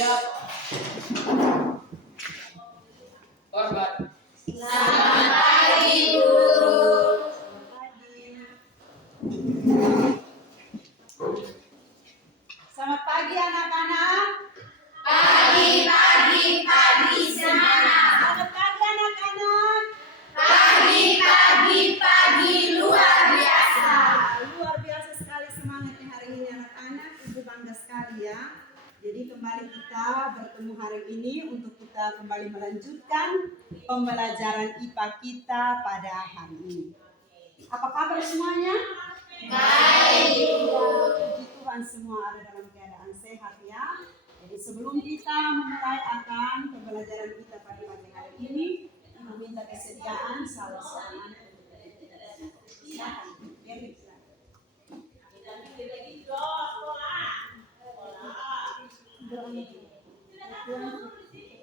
Siap. Korban. Selamat pagi, guru. Selamat pagi anak-anak. Pagi semangat. Selamat pagi anak-anak. Pagi luar biasa. Luar biasa sekali semangatnya hari ini anak-anak. Ibu bangga sekali ya. Jadi kembali kita bertemu hari ini untuk kita kembali melanjutkan pembelajaran IPA kita pada hari ini. Apa kabar semuanya? Baik. Puji Tuhan semua ada dalam keadaan sehat ya. Jadi sebelum kita memulai akan pembelajaran kita pada pagi hari ini, kita minta kesediaan salah seorang anak untuk kita. Silakan, Mary, silakan.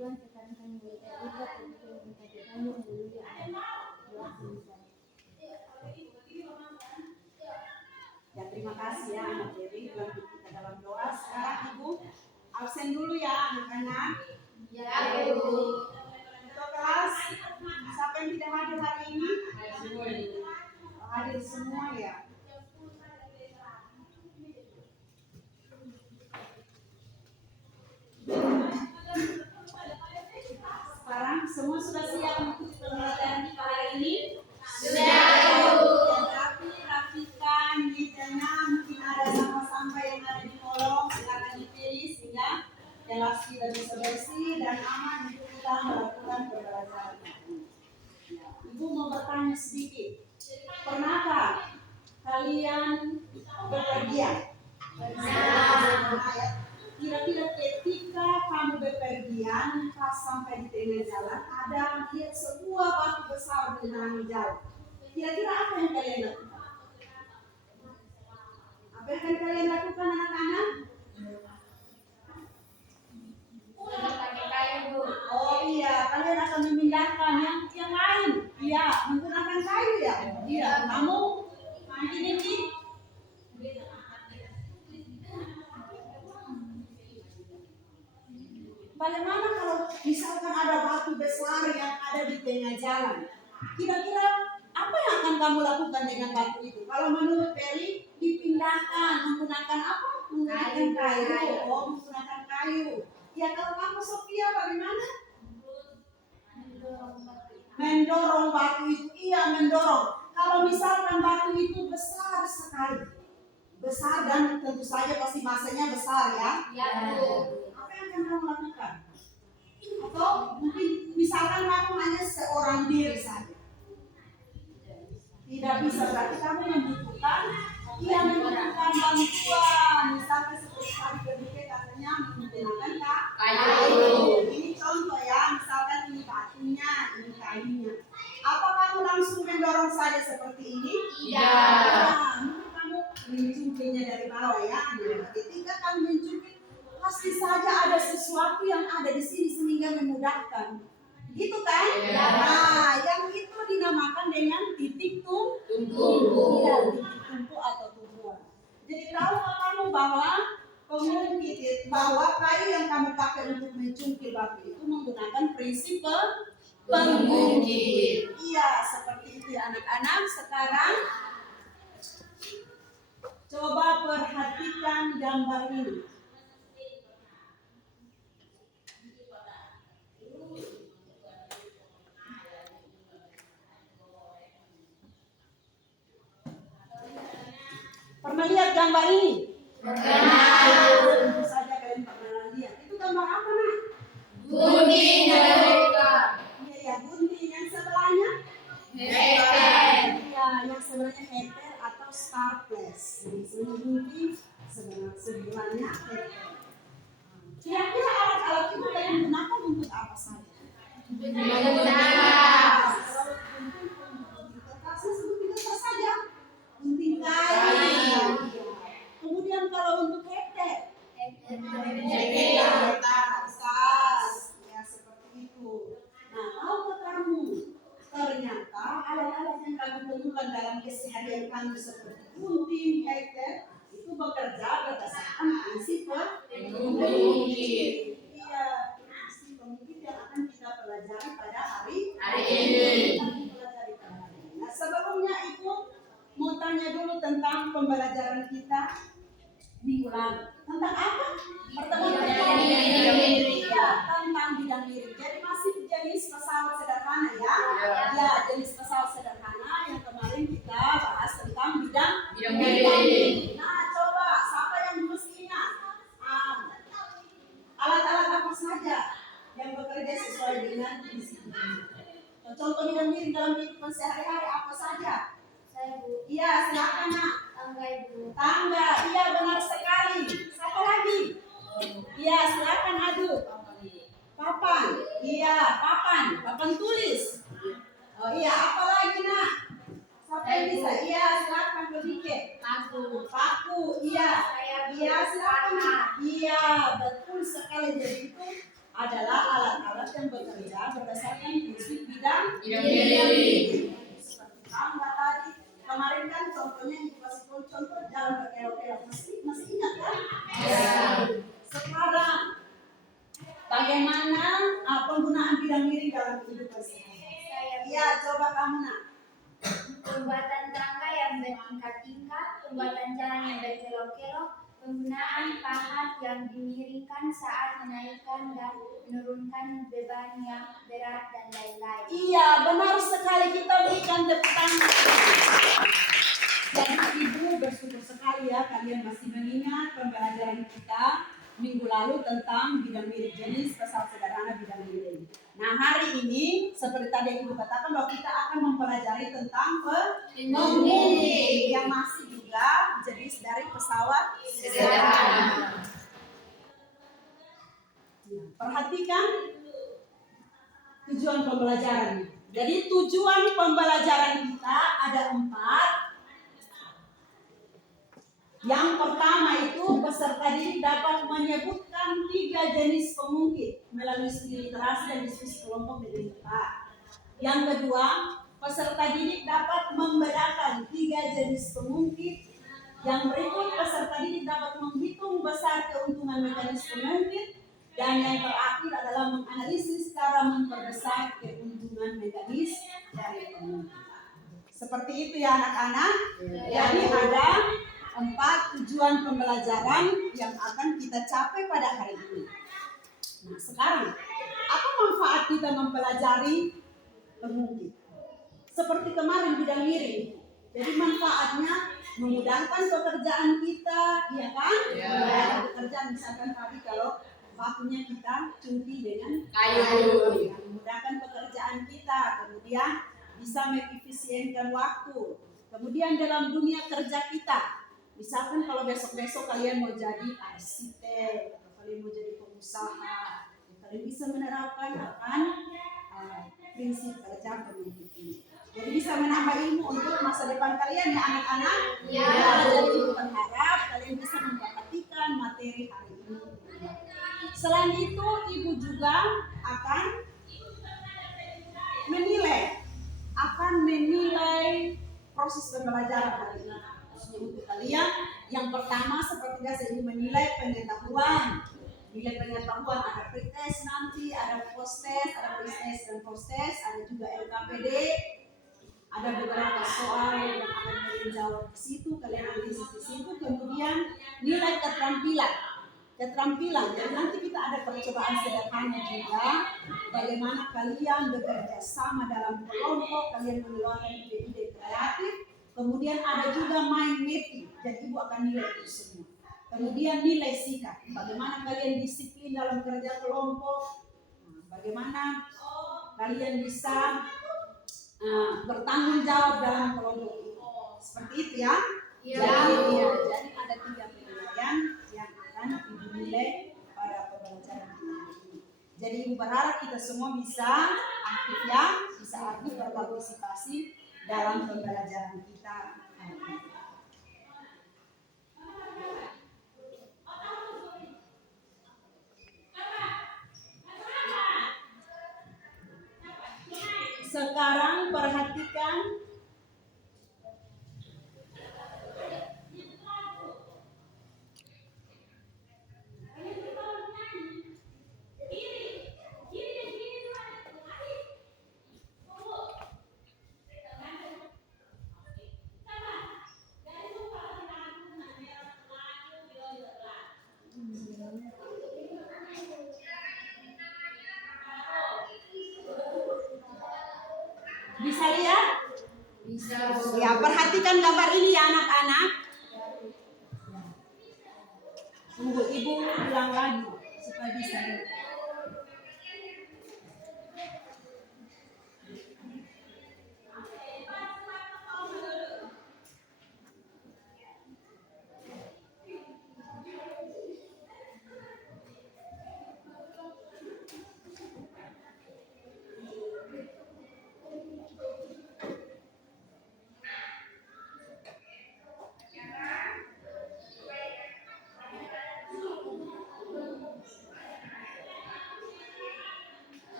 Tuhan sekarang kami berterima kasih kami Ya, terima kasih ya anak Dewi bantu kita dalam doa. Sekarang Ibu absen dulu ya anak-anak. Ya, Bu. Untuk kelas, siapa yang tidak hadir hari ini? Hadir semua ya. Sekarang semua sudah siap mengikuti pembelajaran kita hari ini? Sudah, Bu. Rapikan mejanya, mungkin ada sampah-sampah yang ada di kolong, silakan dipilih sehingga kelas kita bisa bersih dan aman untuk kita melakukan pembelajaran ini. Ibu mau bertanya sedikit, pernahkah kalian bepergian? Kira-kira ketika kamu bepergian, pas sampai di tengah jalan, ada lihat sebuah batu besar di tengah jalan. Kira-kira apa yang kalian lakukan? Apa yang akan kalian lakukan anak-anak? Pakai kayu, Bu. Oh iya, kalian akan memindahkan yang lain. Iya, menggunakan kayu ya. Iya, kamu bikin ini. Bagaimana kalau misalkan ada batu besar yang ada di tengah jalan? Kira-kira apa yang akan kamu lakukan dengan batu itu? Kalau menurut Peri, dipindahkan menggunakan apa? Menggunakan kayu. Oh, menggunakan kayu. Ya, kalau kamu Sofia bagaimana? Mendorong batu itu. Iya, mendorong. Kalau misalkan batu itu besar sekali, besar dan tentu saja pasti masanya besar ya. Ya, Bu. Apa yang akan kamu lakukan? Atau mungkin misalkan kamu hanya seorang diri saja, tidak bisa, berarti kamu membutuhkan bantuan. Misalkan seperti tadi berpikir katanya menggunakan kayu. Ini contoh ya, misalkan ini batunya, ini kayunya. Apa kamu langsung mendorong saja seperti ini? Tidak. Nah, mungkin kamu mencungkilnya dari bawah ya. Nah, ketika kamu mencungkil, pasti saja ada sesuatu yang ada di sini sehingga memudahkan. Gitu kan? Ya. Nah, yang itu dinamakan dengan titik tumpu. Iya, titik tumpu atau tumpuan. Jadi tahukah kamu bahwa kayu yang kamu pakai untuk mencungkil batu itu menggunakan prinsip penggungkit. Iya, seperti itu ya anak-anak. Sekarang coba perhatikan gambar ini. Pernah lihat gambar ini? Tentu saja kalian pernah lihat. Itu gambar apa, Nak? Gunting Amerika. Iya, gunting. Yang sebelahnya? Hektar. Iya, yang sebelahnya hektar atau starpless. Jadi sebenarnya gunting, sebelahnya hektar. Kira-kira alat-alat itu kalian gunakan untuk apa saja? Kalau gunting untuk kertasnya seperti itu saja. Gunting kayu. Kemudian kalau untuk hektar, kertas, ya seperti itu. Nah, tahukah kamu ternyata alat-alat yang kami temukan dalam keseharian kami seperti gunting, hektar itu bekerja berdasarkan prinsip penggungkit. sesuai dengan disiplin. Contoh bidang miring dalam kehidupan sehari-hari apa saja? Saya Bu. Iya, silakan nak. Tangga Ibu. Tangga, iya benar sekali. Siapa lagi? Iya, silakan adu. Papan, iya papan tulis. Oh iya, apa lagi nak? Siapa yang bisa? Iya, silakan berpikir. Paku, iya. Iya, silakan nak. Iya, betul sekali. Jadi itu adalah alat-alat yang bekerja berdasarkan prinsip bidang miring. Seperti tangga tadi. Kemarin kan contohnya yang kasih contoh jalan berkelok-kelok. Masih ingat kan? Ya. Sekarang bagaimana penggunaan bidang miring dalam kehidupan sehari-hari? Iya, coba kamu nak. Pembuatan tangga yang bertingkat-tingkat, pembuatan jalan yang berkelok-kelok, penggunaan pahat yang dimiringkan saat menaikkan dan menurunkan beban yang berat dan lain-lain. Iya, benar sekali, kita berikan tepuk tangan. Jadi Ibu bersyukur sekali ya kalian masih mengingat pembelajaran kita minggu lalu tentang bidang miring, jenis pesawat sederhana bidang miring. Nah hari ini seperti tadi Ibu katakan bahwa kita akan mempelajari tentang pengemudi yang masih juga jenis dari pesawat sederhana. Perhatikan tujuan pembelajaran. Jadi tujuan pembelajaran kita ada 4. Yang pertama itu peserta didik dapat menyebutkan 3 jenis pengungkit melalui studi literasi dan diskusi kelompok dengan tepat. Yang kedua, peserta didik dapat membedakan 3 jenis pengungkit. Yang berikut, peserta didik dapat menghitung besar keuntungan mekanisme pengungkit. Dan yang terakhir adalah menganalisis cara memperbesar keuntungan mekanisme dari pengungkit. Seperti itu ya anak-anak. Jadi ada 4 tujuan pembelajaran yang akan kita capai pada hari ini. Nah sekarang, apa manfaat kita mempelajari pengungkit? Seperti kemarin bidang miring. Jadi manfaatnya memudahkan pekerjaan kita, ya kan? Ya. Pekerjaan misalkan tadi kalau waktunya kita cuti dengan kayu, memudahkan pekerjaan kita, kemudian bisa mengefisienkan waktu. Kemudian dalam dunia kerja kita, misalkan kalau besok-besok kalian mau jadi arsitek, atau kalian mau jadi pengusaha, kalian bisa menerapkan prinsip kerja pengungkit ini. Jadi bisa menambah ilmu untuk masa depan kalian ya anak-anak. Ya. Jadi berharap kalian bisa memperhatikan materi hari ini. Selain itu, Ibu juga akan menilai proses pembelajaran hari ini. Untuk kalian, yang pertama seperti biasa Ibu menilai pengetahuan. Nilai pengetahuan ada pretest nanti, ada post-test, ada pre-test dan post-test, ada juga LKPD. Ada beberapa soal yang akan kalian jawab di situ, kalian analisis di situ. Kemudian nilai keterampilan. Jadi nanti kita ada percobaan sederhana juga. Bagaimana kalian bekerja sama dalam kelompok, kalian mengeluarkan ide-ide kreatif. Kemudian ada juga mind mapping. Jadi Ibu akan nilai itu semua. Kemudian nilai sikap. Bagaimana kalian disiplin dalam kerja kelompok. Bagaimana kalian bisa bertanggung jawab dalam kelompok itu. Seperti itu ya. Jadi ada 3 penilaian yang akan Ibu nilai pada pembelajaran ini. Jadi Ibu berharap kita semua bisa aktif ya, bisa aktif berpartisipasi dalam pembelajaran kita hari ini. Sekarang perhatikan bisa lihat? Bisa. Ya, perhatikan gambar ini ya anak-anak. Tunggu Ibu ulang lagi supaya bisa lihat.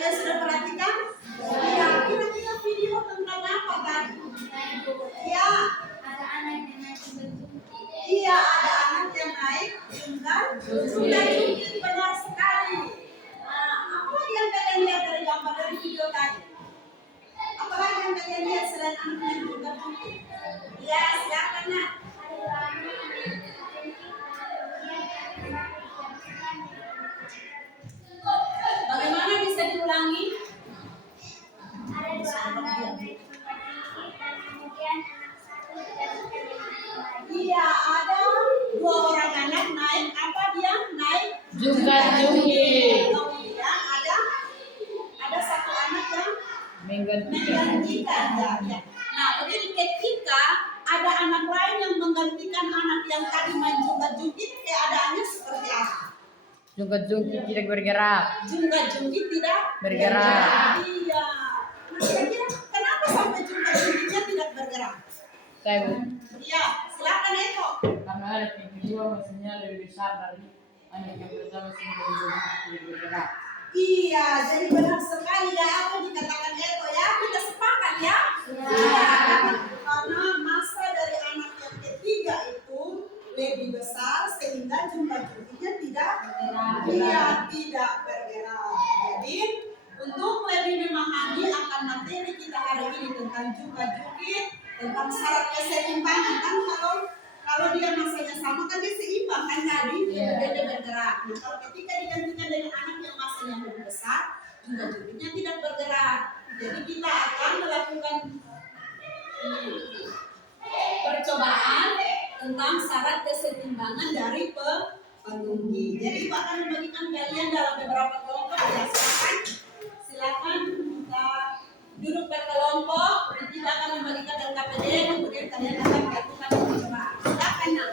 Kalian sudah perhatikan? Iya, kira-kira video tentang apa tadi? Iya, Ada anak yang naik berjumpa. iya ada anak yang naik jungkat jungkit, benar sekali. Nah, apa lagi yang kalian lihat dari gambar dari video tadi? Apa lagi yang kalian lihat selain anak yang jungkat jungkit? Iya, silakan nak. Bagaimana bisa diulangi? Ada dua anak yang naik jungkat dan kemudian anak satu dijatuhkan di lantai. Iya, ada dua orang anak naik apa dia? Naik Jungkat-jungkit. kemudian ada satu anak yang Menggantikan. menggantikan ya. Nah, begini ketika ada anak lain yang menggantikan anak yang tadi main jungkat-jungkit, keadaannya seperti apa? Jungkat-jungkit tidak bergerak. Jungkat-jungkit tidak Bergerak. Iya. Nah, kira-kira kenapa sampai jungkat-jungkitnya tidak bergerak? Saya Iya, silakan Eko. karena anak yang kedua mesinnya lebih besar dari anak yang pertama sehingga tidak bergerak. Iya, jadi benar sekali ya apa dikatakan Eko ya. Kita sepakat ya. Iya, karena masa dari anak yang ketiga itu lebih besar sehingga jungkat-jungkitnya tidak bergerak. Iya, tidak bergerak. Jadi untuk lebih memahami akan materi kita hari ini tentang jungkat-jungkit, tentang syarat keseimbangan kan kalau dia masanya sama kan dia seimbang kan tadi kemudian dia bergerak. Nah, kalau ketika digantikan dengan anak yang masanya lebih besar, jungkat-jungkitnya tidak bergerak. Jadi kita akan melakukan percobaan tentang syarat keseimbangan dari penunggi. Jadi Ibu akan membagikan kalian dalam beberapa kelompok ya. Silakan kita duduk berkelompok. Kita akan membagikan LKPD, kemudian kalian akan melakukan percobaan. Silakan nak.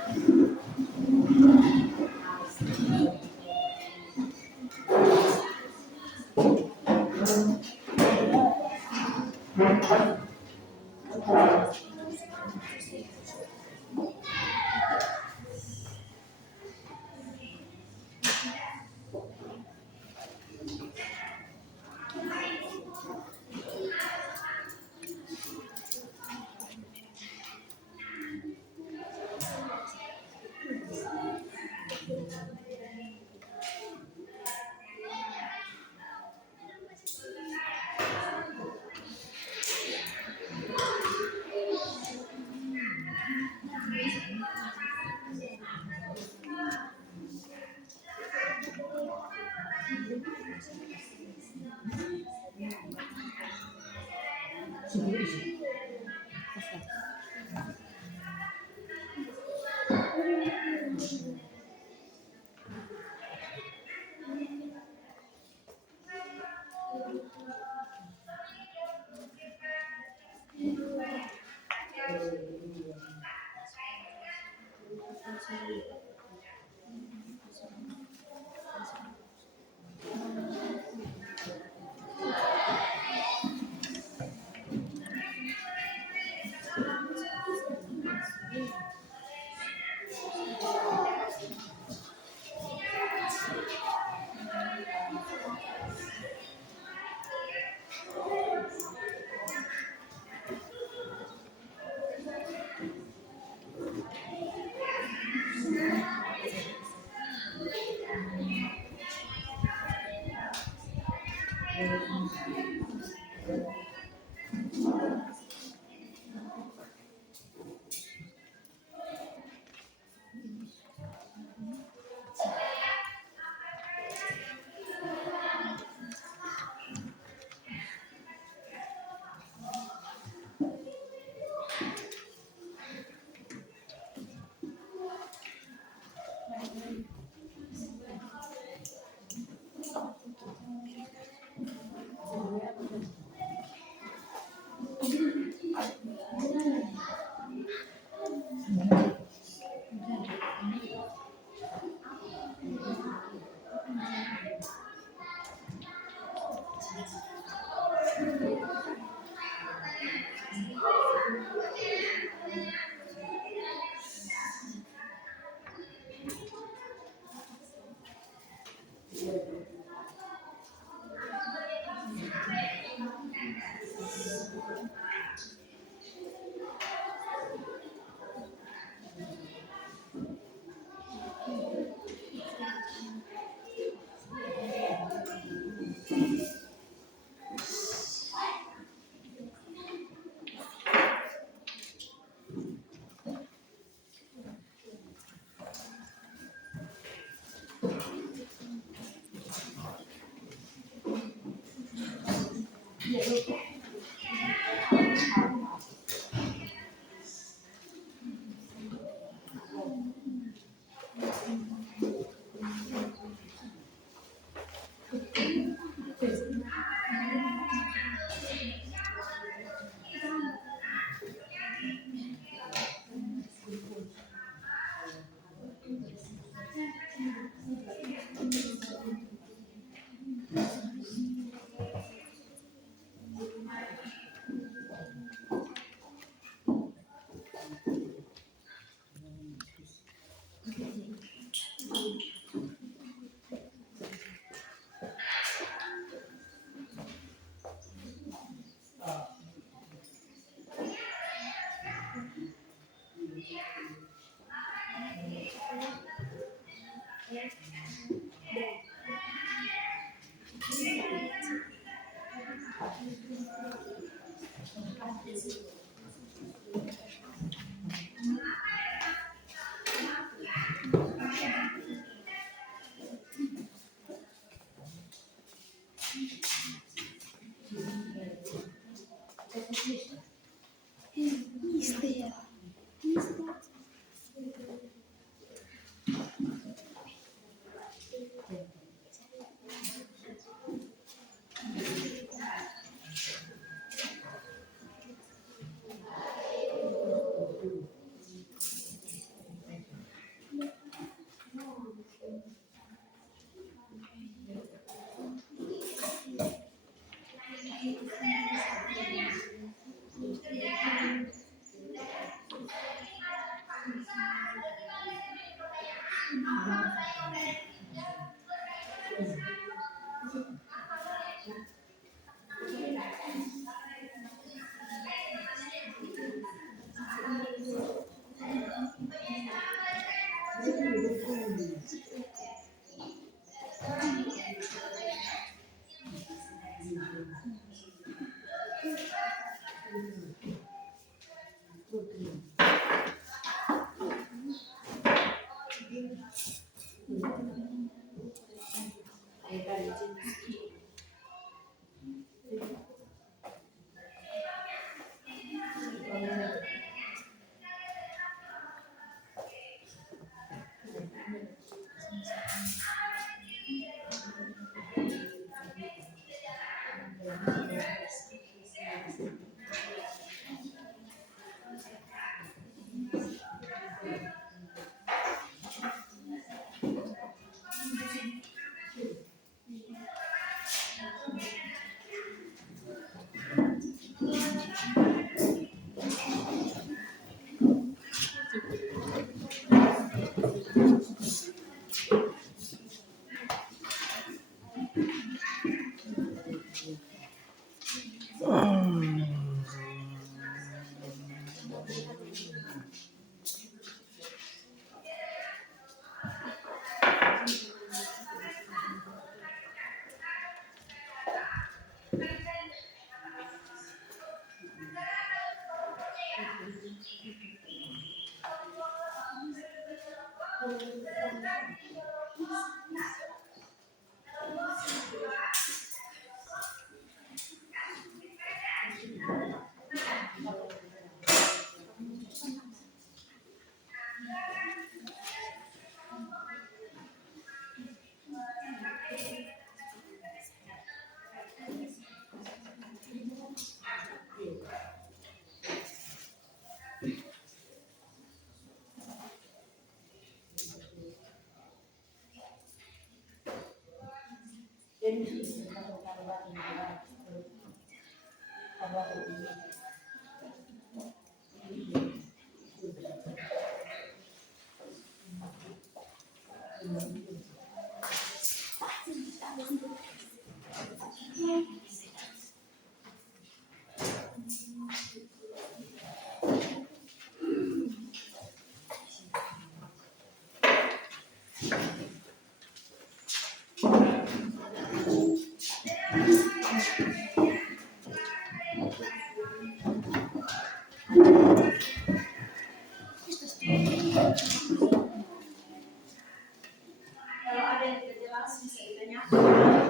Kalau ada yang tidak jelas bisa ditanyakan.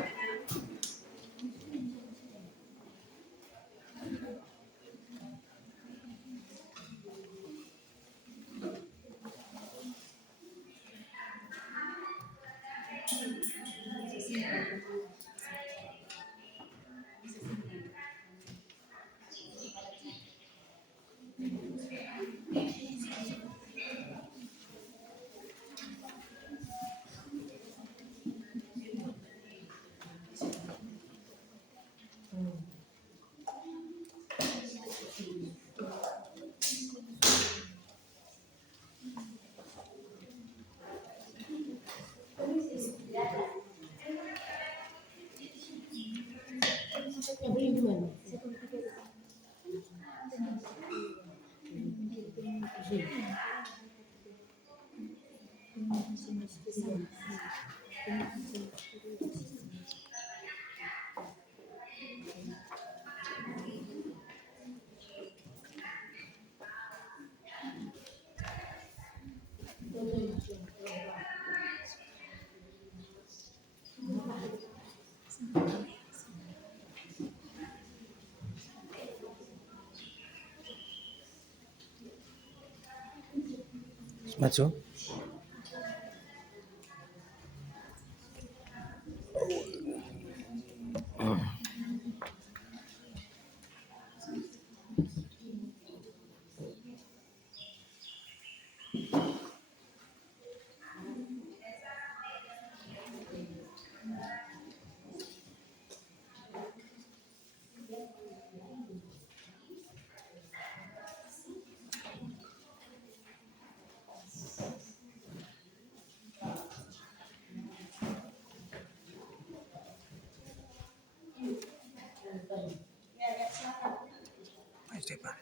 Maju. Ya, ya, silakan. Mas Depan.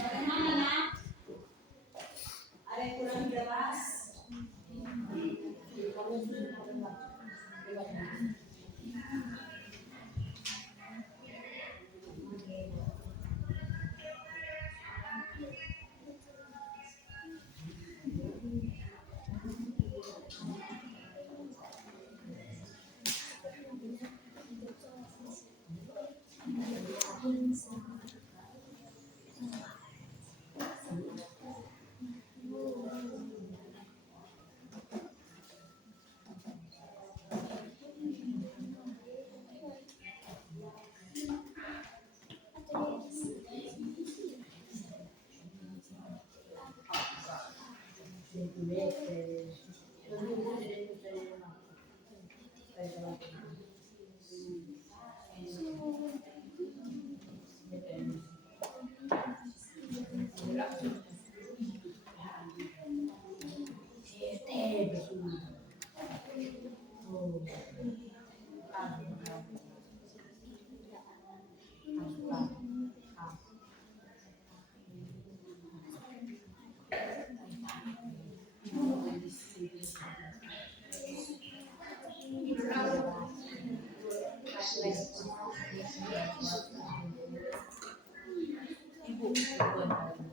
Bagaimana, Nak? Ada yang kurang jelas?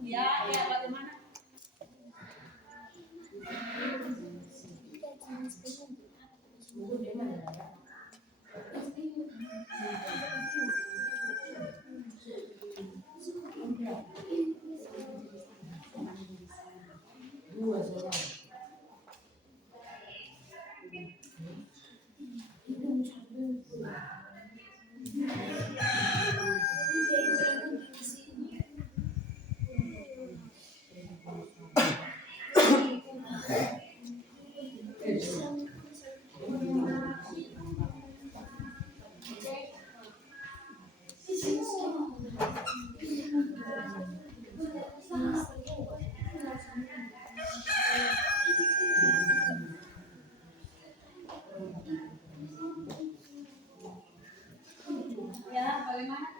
Ya, bagaimana? Ya, bagaimana?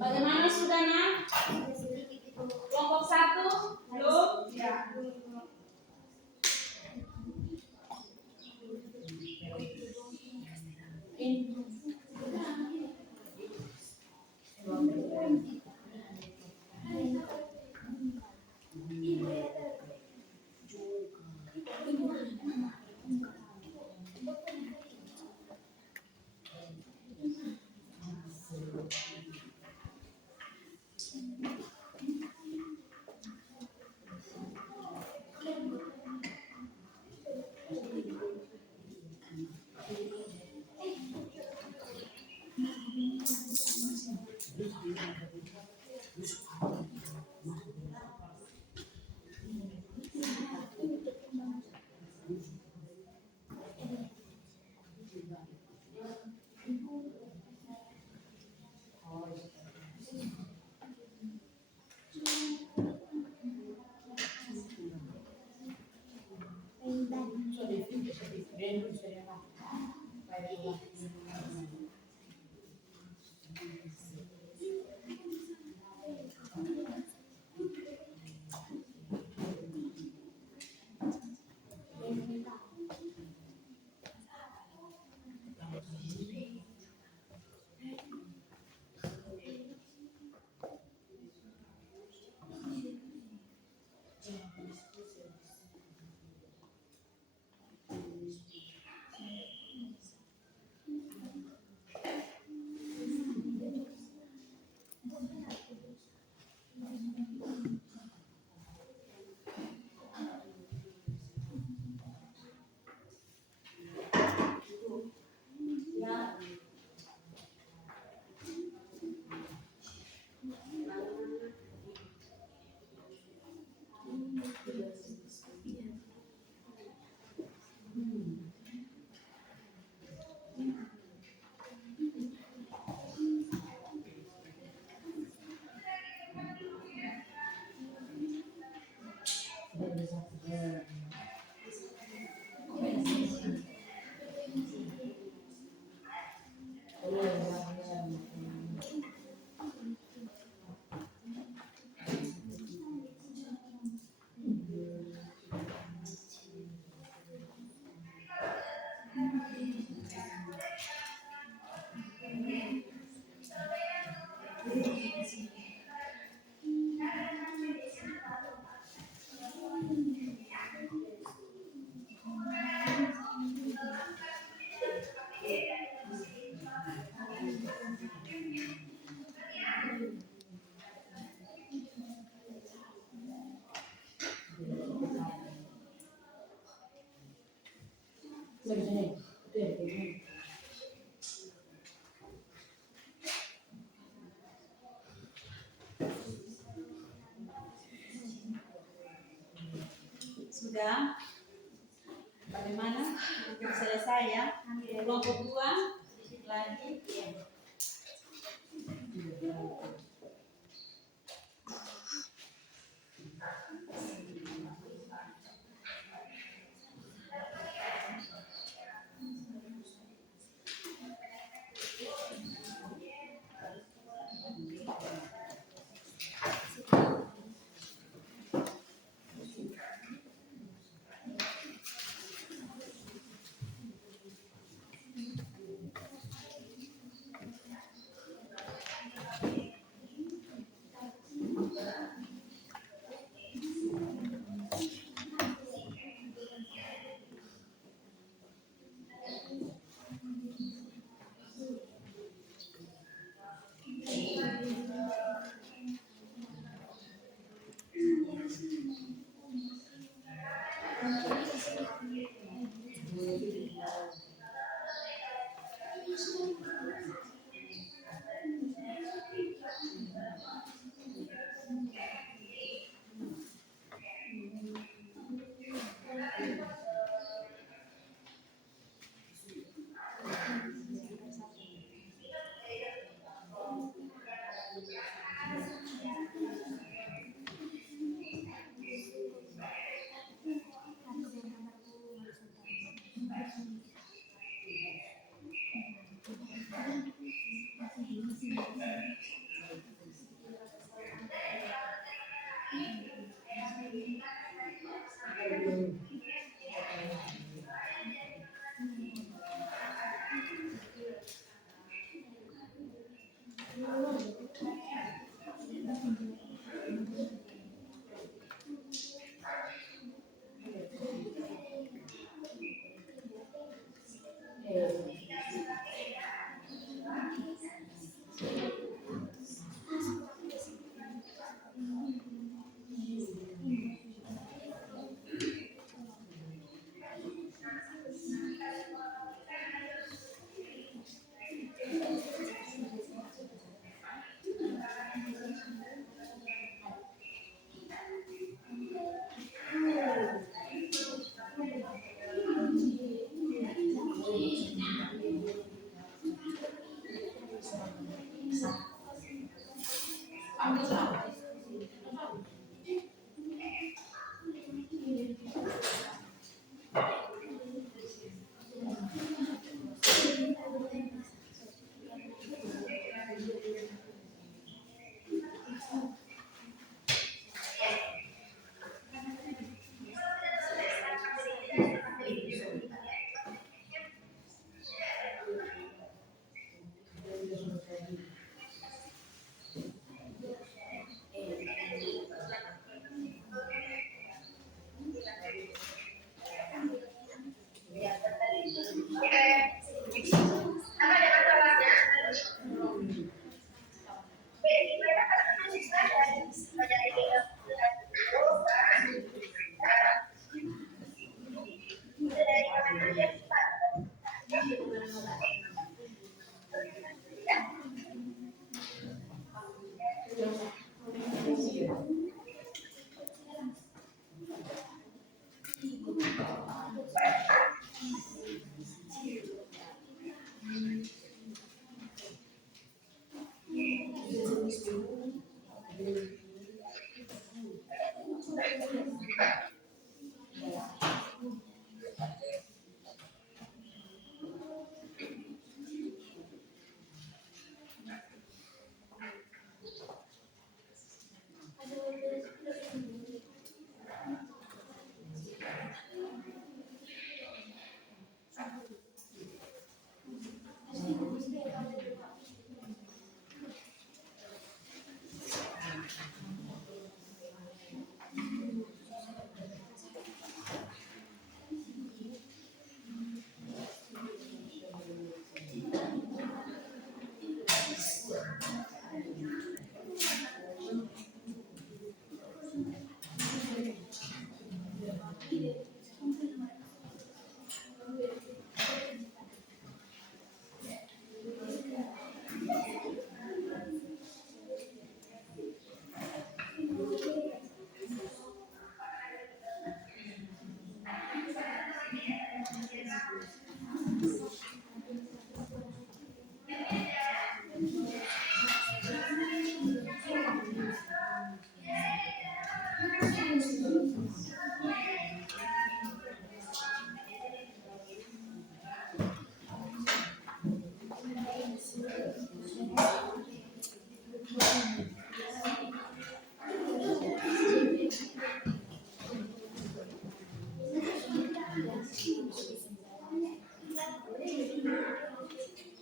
Bagaimana sudah nak? Kelompok 1 belum? Ya. Sudah? Bagaimana? Sudah selesai ya? Kelompok 2 sedikit lagi.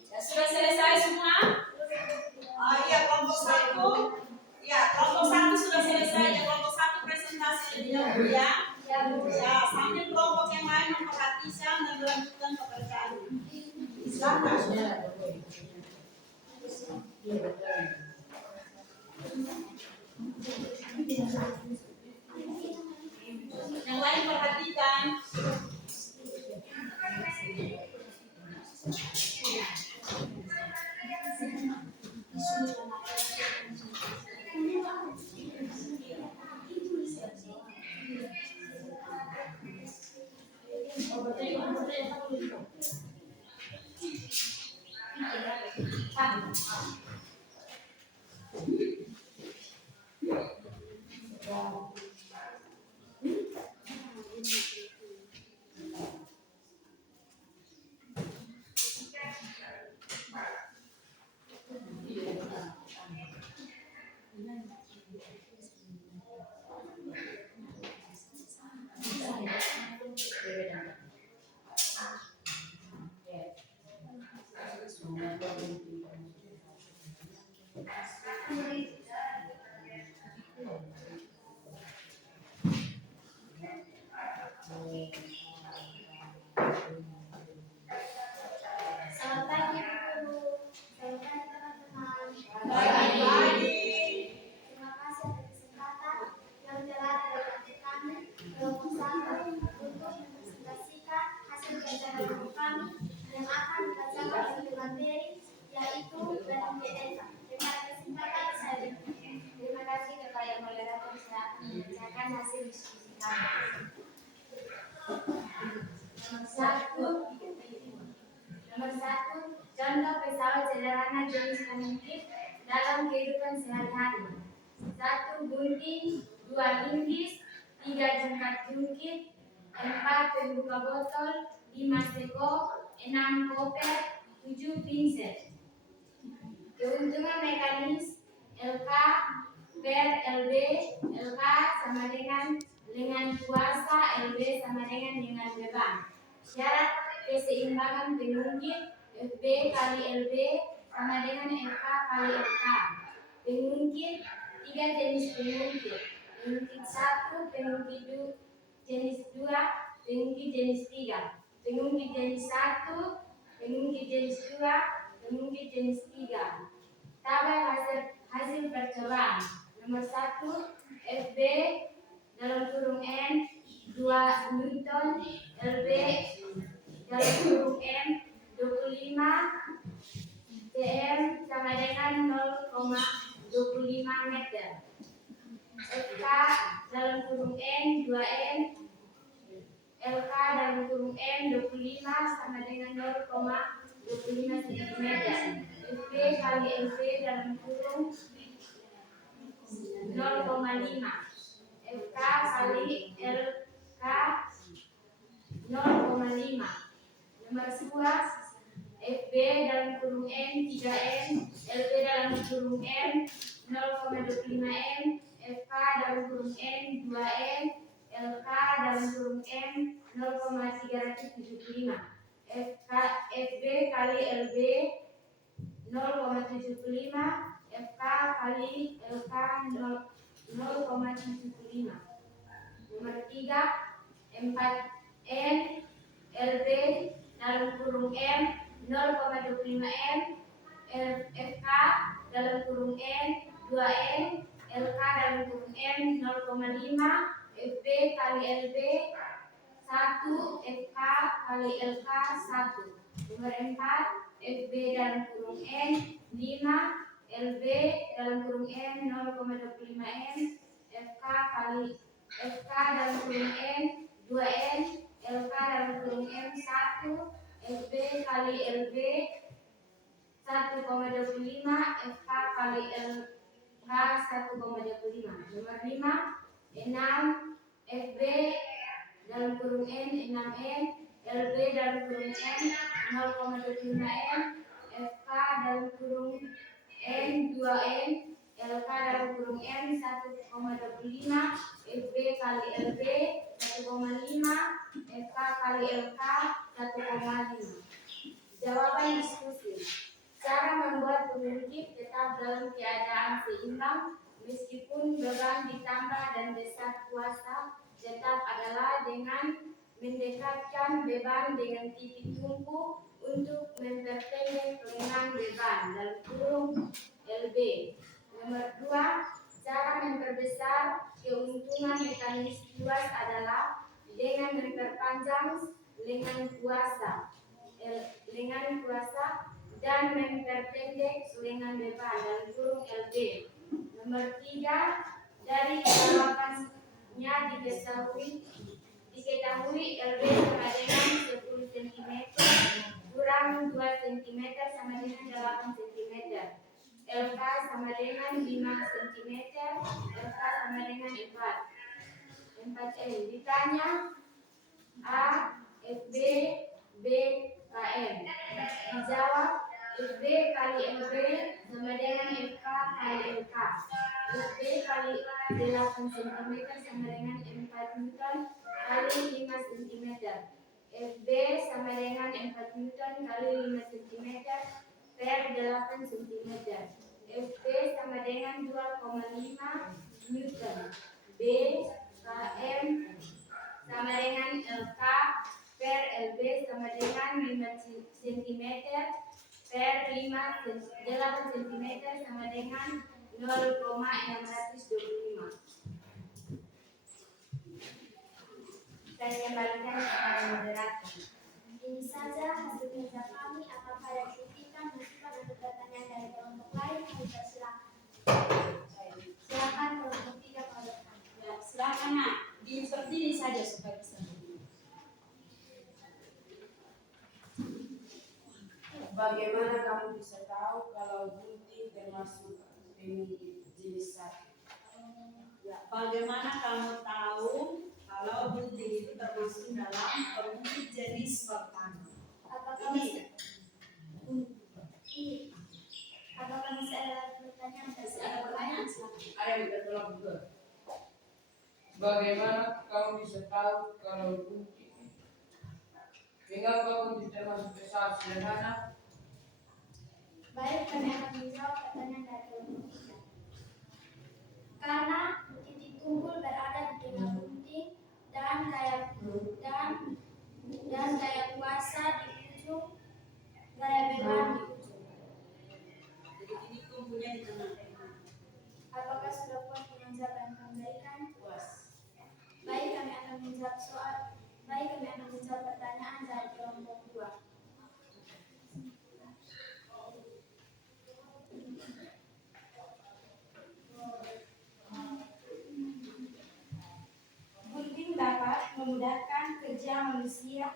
Ya, sudah selesai semua? Iya, kelompok satu. Ya, kelompok satu sudah selesai. Ya, kelompok satu presentasi lebih dahulu ya. Ya, sambil kelompok yang lain memperhatikan dan melanjutkan pekerjaan. Silakan. Yang lain perhatikan. Selamat pagi guru. Selamat pagi teman-teman. Pagi. Terima kasih atas kesempatan yang telah diberikan kami kelompok satu untuk mempresentasikan hasil belajar kelompok kami yang akan dibacakan oleh materi yaitu Bandung DN. Terima kasih kepada saya. Terima kasih kepada moderator yang akan membacakan hasil diskusi kami. Nomor satu, contoh pesawat sederhana jenis pengungkit dalam kehidupan sehari-hari. 1. Gunting, 2. linggis, 3. jangkar jungkit, 4. pembuka botol, 5. seko, 6. koper, 7. pinset. Keuntungan mekanis LK per LB, LK sama dengan kuasa, LB sama dengan beban. Syarat keseimbangan pengungkit FB kali LB sama dengan FK kali FK. Pengungkit, 3 jenis pengungkit. Pengungkit 1, pengungkit jenis 2, pengungkit jenis 3. Pengungkit jenis 1, pengungkit jenis 2, pengungkit jenis 3. Tabel hasil percobaan. Nomor 1, FB dalam kurung N 2 Newton, LB dalam kurung M 25, cm sama dengan 0,25 meter. FK dalam kurung N 2N, LK dalam kurung M 25 sama dengan 0,25 cm. FB kali LB dalam kurung 0,5. FK kali LK 0,5. Nomor 2, FB dalam kurung N 3N, LB dalam kurung N 0,25 M, FK dalam kurung N 2N, LK dalam kurung N 0,375. FB kali LB 0,75, FK kali LK 0,75. Nomor 3, 4N LB dalam kurung M 0,25 M, FK dalam kurung N 2N, LK dalam kurung M 0,5, FB kali LB 1, FK kali LK 1. Nomor 4, FB dalam kurung N 5, LB dalam kurung N 0,25 M, FK dalam kurung N 2N, LK dalam kurung M 1, FB kali LB 1,25, FK kali LK 1,25. Nomor 5, 6, FB dalam kurung N 6N, LB dalam kurung N 0,25 M, FK dalam kurung N 2N, LK dalam kurung N 1,25, FB kali LB 1,5, FK kali LK 1,5. Jawaban diskusi. Cara membuat pengungkit tetap dalam keadaan seimbang meskipun beban ditambah dan besar kuasa tetap adalah dengan mendekatkan beban dengan titik tumpu untuk memperpendek lengan beban dalam kurung LB. Nomor 2, cara memperbesar keuntungan mekanis tuas adalah dengan memperpanjang lengan kuasa dan memperpendek lengan beban dalam kurung LB. Nomor 3, dari jawabannya diketahui LB sama dengan 10 cm kurang 2 cm sama dengan 8 cm. LK sama dengan 5 cm, LK sama dengan 4M. Ditanya A, FB, B, KM. Dijawab FB kali LB sama dengan FK kali LK. FB kali 8 cm sama dengan 4 Newton kali 5 cm. FB sama dengan 4 Newton kali 5 cm per 8 cm. FB sama dengan 2,5 Newton. B, KM sama dengan LK per LB sama dengan 5 cm per 8 cm sama dengan 0,625. Saya kembalikan kepada moderator. Ini saja hasil kerja kami. Apakah ada kritikan, masukan, atau pertanyaan dari kelompok lain? Kami persilakan. Silakan kelompok 3 Pak Dokter. Ya, silakan Nak. Berdiri saja supaya bisa. Bagaimana kamu bisa tahu kalau gunting termasuk jenis satu? Ya, bagaimana kamu tahu kalau gunting itu termasuk dalam pengungkit jenis pertama? Apakah masih ada pertanyaan dari kelompok lain? Silakan. Ada yang bertolak juga. Bagaimana kamu bisa tahu kalau gunting? Mengapa gunting termasuk besar sederhana? Baik, kami akan menjawab pertanyaan dari kelompok 3. Karena titik tumpul berada di tengah gunting dan gaya kuasa di ujung, gaya beban di ujung. Jadi titik tumpunya di tengah-tengah. Apakah sudah puas dengan jawaban yang kami berikan? Puas. Baik, kami akan menjawab pertanyaan dari kelompok 2. Gunting dapat memudahkan kerja manusia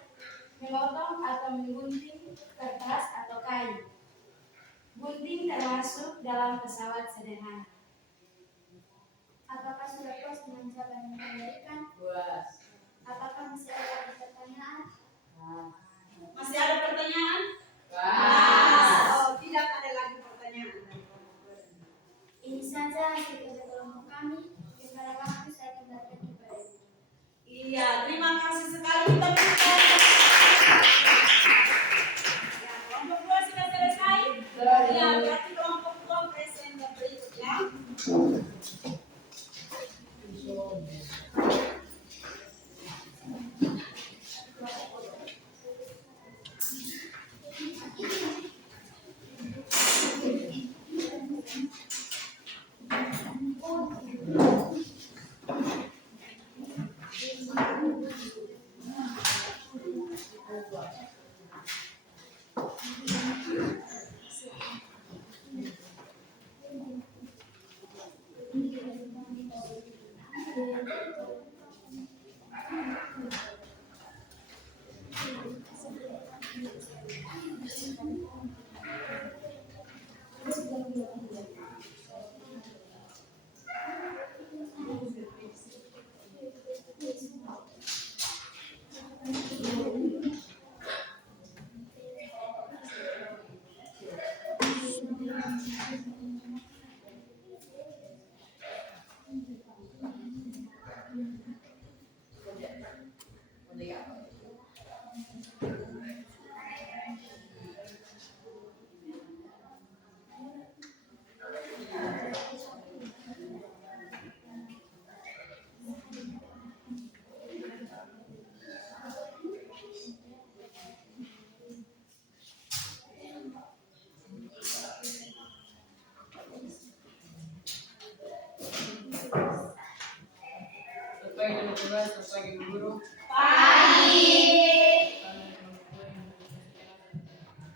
memotong atau menggunting kertas atau kayu. Gunting termasuk dalam pesawat sederhana. Apakah sudah puas dengan jawaban yang diberikan? Puas. Apakah masih ada lagi pertanyaan? Masih ada pertanyaan? Puas. Oh, tidak ada lagi pertanyaan. Ini saja hasil kerja kelompok kami. Jika ada waktu saya kembalikan kepada Ibu. Iya, terima kasih sekali kita berikan. Ya, kelompok 2 sudah selesai? Ya, berarti kelompok 2 presenter berikutnya. Selamat pagi teman-teman, selamat pagi guru.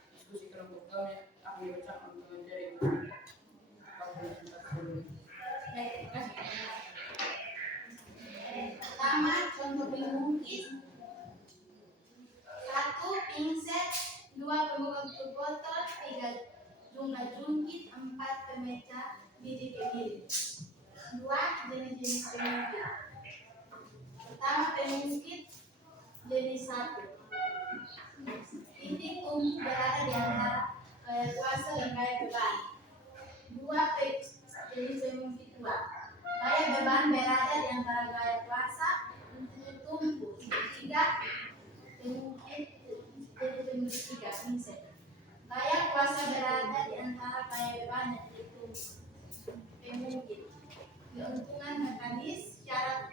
Diskusi kelompok kami akan bersama untuk menjadi Pertama, contoh mengungkit. 1. Pinset. 2. Pembuka tutup botol. 3. Jumlah jungkit. 4. Pemeca biji kebiri. 2. Jenis-jenis pengungkit. Pertama, pengungkit jenis 1. Titik tumpu berada di antara gaya kuasa dan gaya beban. 2. Jenis pengungkit 2. Gaya beban berada di antara gaya kuasa dan titik tumpu. 3. Pengungkit jenis pengungkit 3. Pinset. Gaya kuasa berada di antara gaya beban dan titik tumpu. Pengungkit. Keuntungan mekanis syarat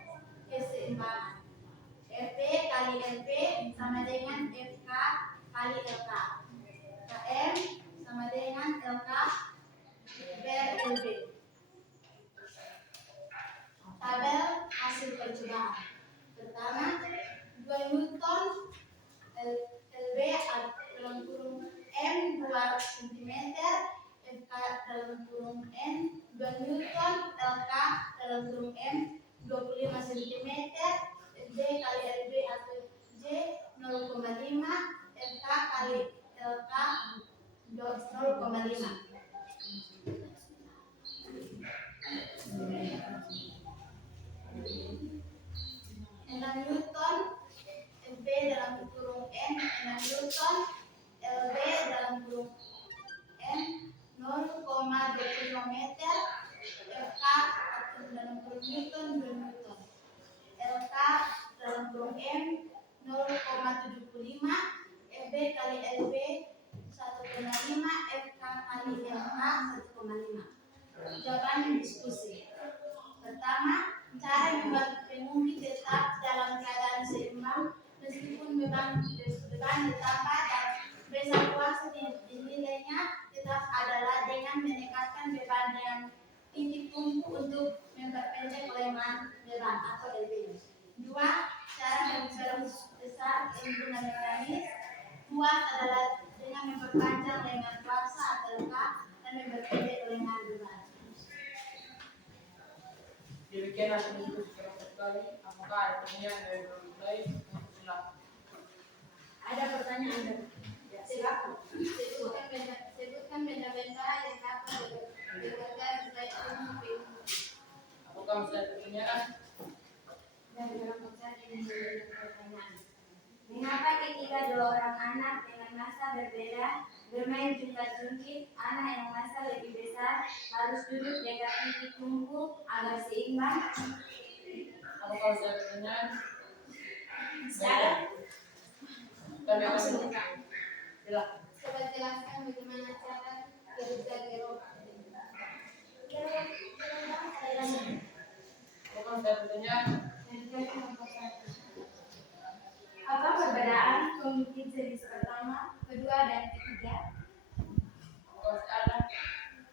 keseimbangan. FP kali LP sama dengan FK kali LK. KM sama dengan LK per LB. Tabel hasil percobaan. Pertama, 2 Newton LB dalam kurung M 2 cm, FK dalam kurung N 2 Newton, LK dalam kurung M 25 cm, FB kali LB atau J 0,5, FK kali LK 0,5. Enam Newton, FB dalam kurung N 6 Newton, LB dalam kurung N 0,25 meter, FK atau dalam kurung Newton 2 Newton, LK dalam kurung M 0,75, FB kali LB 1,5, FK kali LK 1,5. Jawaban diskusi. Pertama, cara membuat pengungkit tetap dalam keadaan seimbang meskipun beban ditambah dan besar kuasa dinilainya tetap adalah dengan meningkatkan beban yang titik tumpu untuk memperpendek kelemahan beban atau LB. 2. Cara memperbesar keuntungan mekanis. 2 adalah dengan memperpanjang lengan kuasa atau K dan memperpendek lengan beban. Demikian hasil diskusi kelompok kami. Apakah ada pertanyaan dari kelompok lain? Silakan. Ada pertanyaan? Silakan. Sebutkan benda-benda yang dapat bekerja sebagai ilmu. Apakah masih pertanyaan. Dan kelompok 1 memiliki pertanyaan. Mengapa ketika dua orang anak dengan masa berbeda bermain jungkat-jungkit, anak yang masa lebih besar harus duduk dekat titik tungku agar seimbang? Apa kalau saya pertanyaan? Saya Kami akan bilang. Coba jelaskan bagaimana cara kerja gerobak. Bukan saya pertanyaan. Apa perbedaan pemimpin jenis pertama, kedua, dan ketiga? Kalau ada,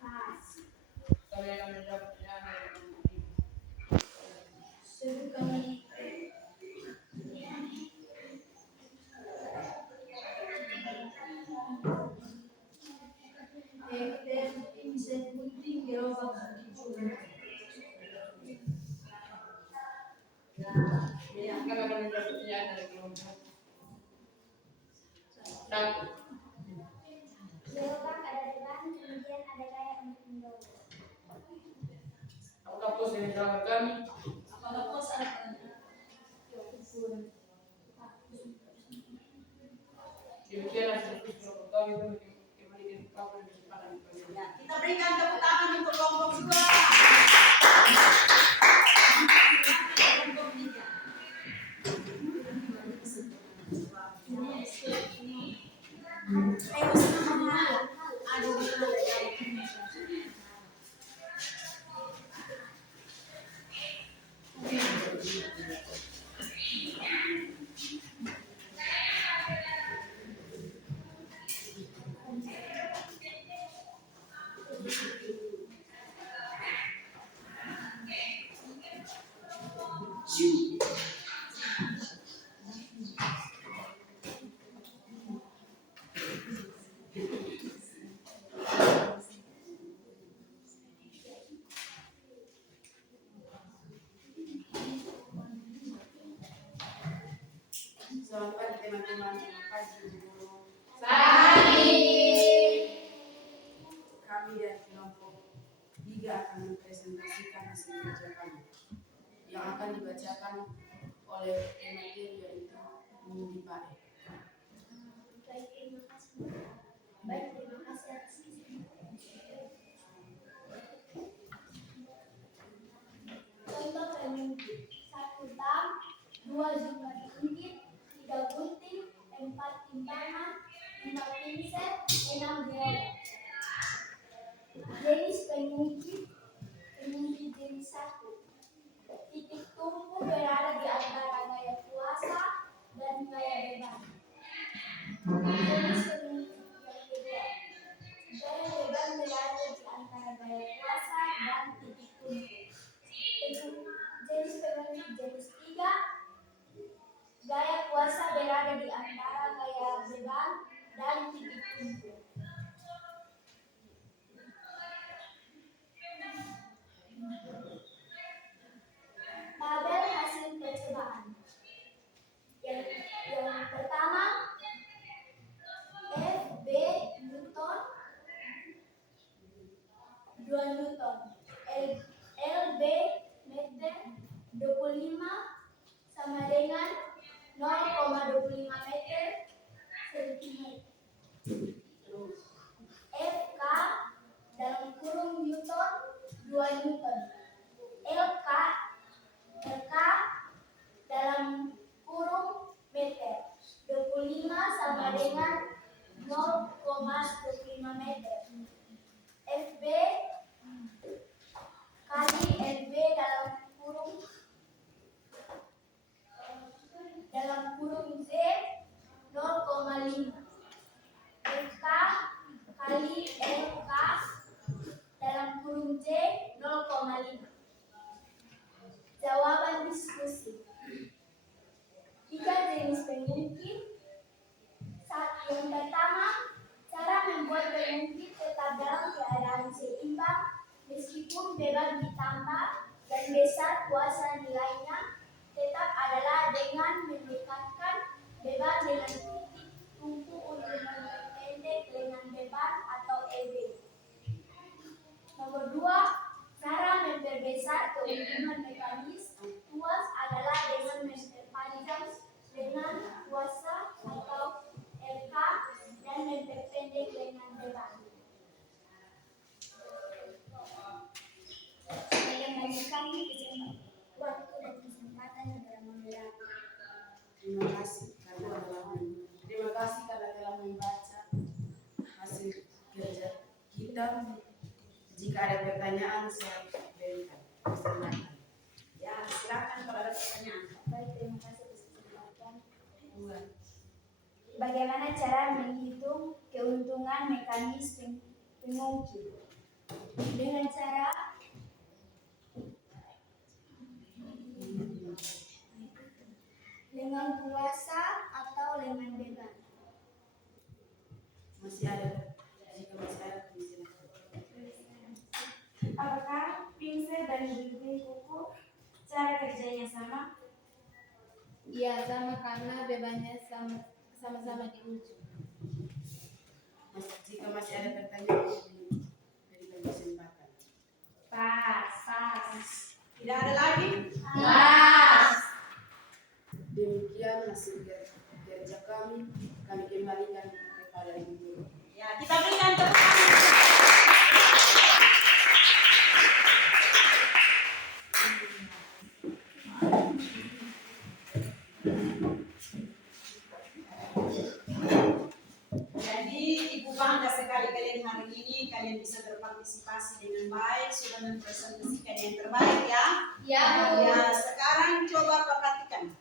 Pas. kami akan menjawab pertanyaan. Sudah kami bisa penting gerobak Kami akan menjawab pertanyaan dari kelompok. Satu. gerobak ada depan, kemudian ada kayak untuk mendorong. Apakah pos yang dijalankan kami? apakah pos ada? Demikian hasil kelompok kami kembali ke papan di depan. Ya, kita berikan tepuk tangan untuk kelompok 2. Kelompok 3. Ayo semuanya. Aduh, Selamat pagi teman-teman, selamat pagi guru. Kami dari kelompok 3 akan mempresentasikan hasil kerja kami yang akan dibacakan oleh pemateri yaitu Nindi Pare. Baik, terima kasih atas contoh pemimpin. 1 tam, 2 jumlah jungkit, 3 gunting, 4 timbangan, 5 pinset, 6 gerobak. Jenis pemimpin jenis 1. Titik tumpu berada di antara gaya kuasa dan gaya beban. Jenis pemimpin yang kedua. Gaya beban berada di antara gaya kuasa dan titik tumpu. Jenis pemimpin jenis 3. Gaya kuasa berada di antara gaya beban dan titik tumpu. Tabel hasil percobaan. Yang pertama, FB Newton 2 Newton, LB meter 25 sama dengan 0,25 meter sentimeter. FK dalam kurung Newton 2 Newton, LK dalam kurung meter 25 sama dengan 0,25 meter. FB kali LB dalam kurung Z 0,5. FK kali LK dalam kurung J 0,5. Jawaban diskusi. 3 jenis pemimpin. Yang pertama, cara membuat pemimpin tetap dalam keadaan seimbang meskipun beban ditambah dan besar kuasa nilainya tetap adalah dengan mendekatkan beban dengan titik tumpu untuk memperpendek dengan beban atau EB. Nomor 2, cara memperbesar keuntungan mekanis Bagaimana cara menghitung keuntungan mekanis pengungkit? Dengan cara lengan kuasa atau lengan bebas. Masih ada, jika masih ada bisa. Apakah pincel dan gunting kuku cara kerjanya sama? Iya, sama karena bebannya sama-sama di ujung. Jika masih ada pertanyaan, berikan kesempatan. Pas. Tidak ada lagi? Demikian hasil kerja kami kembalikan kepada Ibu Guru. Ya, kita berikan tepuk tangan. Jadi Ibu bangga sekali kalian hari ini, kalian bisa berpartisipasi dengan baik, sudah mempresentasikan yang terbaik ya. Ya, Ya, sekarang coba perhatikan.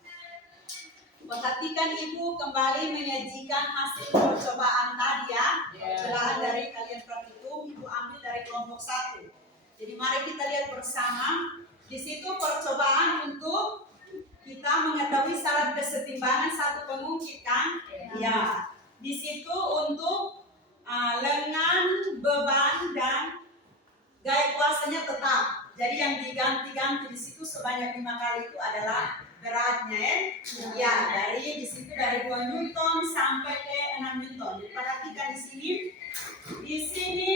Perhatikan Ibu kembali menyajikan hasil percobaan tadi ya. Belahan dari kalian Praktikum, Ibu ambil dari kelompok 1. Jadi mari kita lihat bersama. Di situ percobaan untuk kita mengetahui syarat kesetimbangan satu pengungkit kan? Ya. Di situ untuk lengan, beban dan gaya kuasanya tetap. Jadi yang diganti-ganti di situ sebanyak 5 kali itu adalah beratnya ya. Dari di situ dari 2 Newton sampai ke 6 Newton. Jadi perhatikan di sini. Di sini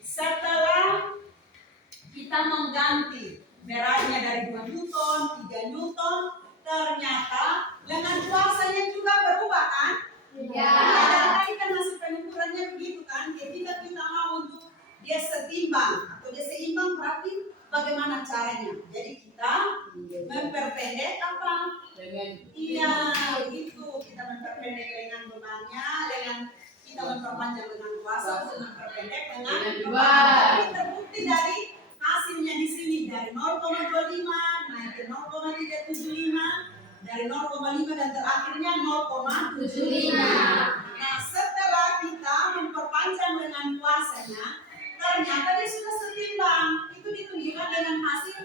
setelah kita mengganti beratnya dari 2 Newton, 3 Newton, ternyata lengan kuasanya juga berubah kan? Ya. Tadi kan hasil pengukurannya begitu kan? Ketika kita mau untuk dia setimbang atau dia seimbang, berarti bagaimana caranya? Jadi kita memperpendek apa? Iya, begitu. Kita memperpendek lengan bebannya, kita memperpanjang lengan kuasa untuk memperpendek lengan beban. Ini terbukti dari hasilnya di sini dari 0,25 naik ke 0,375, dari 0,5 dan terakhirnya 0,75. Nah, setelah kita memperpanjang lengan kuasanya, ternyata dia sudah setimbang. Itu ditunjukkan dengan hasil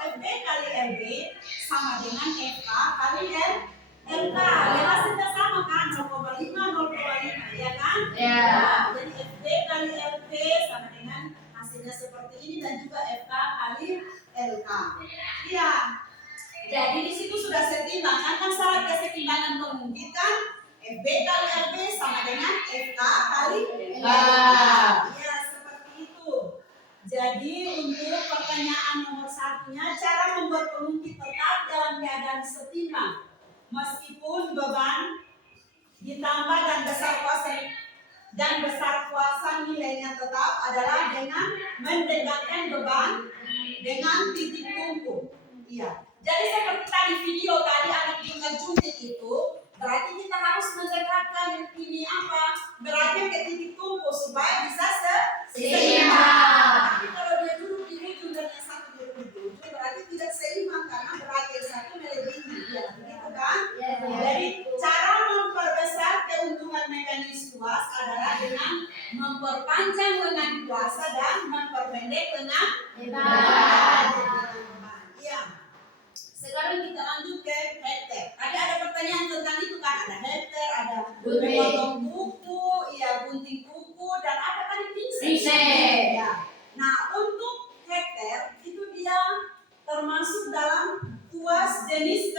FB kali LB sama dengan FK kali LK. Ya, hasilnya sama kan? 0,5, ya kan? Ya. Nah, jadi FB kali LB sama dengan hasilnya seperti ini dan juga FK kali LK. Iya. Jadi di situ sudah setimbang kan syarat kesetimbangan pengungkit kan FB kali LB sama dengan FK kali LK. Iya, seperti itu. Jadi untuk pertanyaan nomor 1-nya, cara membuat pengungkit tetap dalam keadaan setimbang meskipun beban ditambah dan besar kuasa nilainya tetap adalah dengan mendekatkan beban dengan titik tumpu. Iya. Jadi seperti tadi video tadi anak juntit itu, berarti kita harus mendekatkan ini apa? Beratnya ke titik tumpu supaya bisa seimbang. Tapi kalau dia duduk di ujung dan yang satu duduk di ujung, berarti tidak seimbang karena berat yang satu melebihi dia, begitu kan? Jadi cara memperbesar keuntungan mekanis tuas adalah dengan memperpanjang lengan kuasa dan memperpendek lengan beban. Iya. Sekarang kita lanjut ke hektar. Tadi ada pertanyaan tentang itu kan, ada hektar, ada memotong kuku, ya gunting kuku dan ada tadi pincel. Ya. Nah untuk hektar itu dia termasuk dalam tuas jenis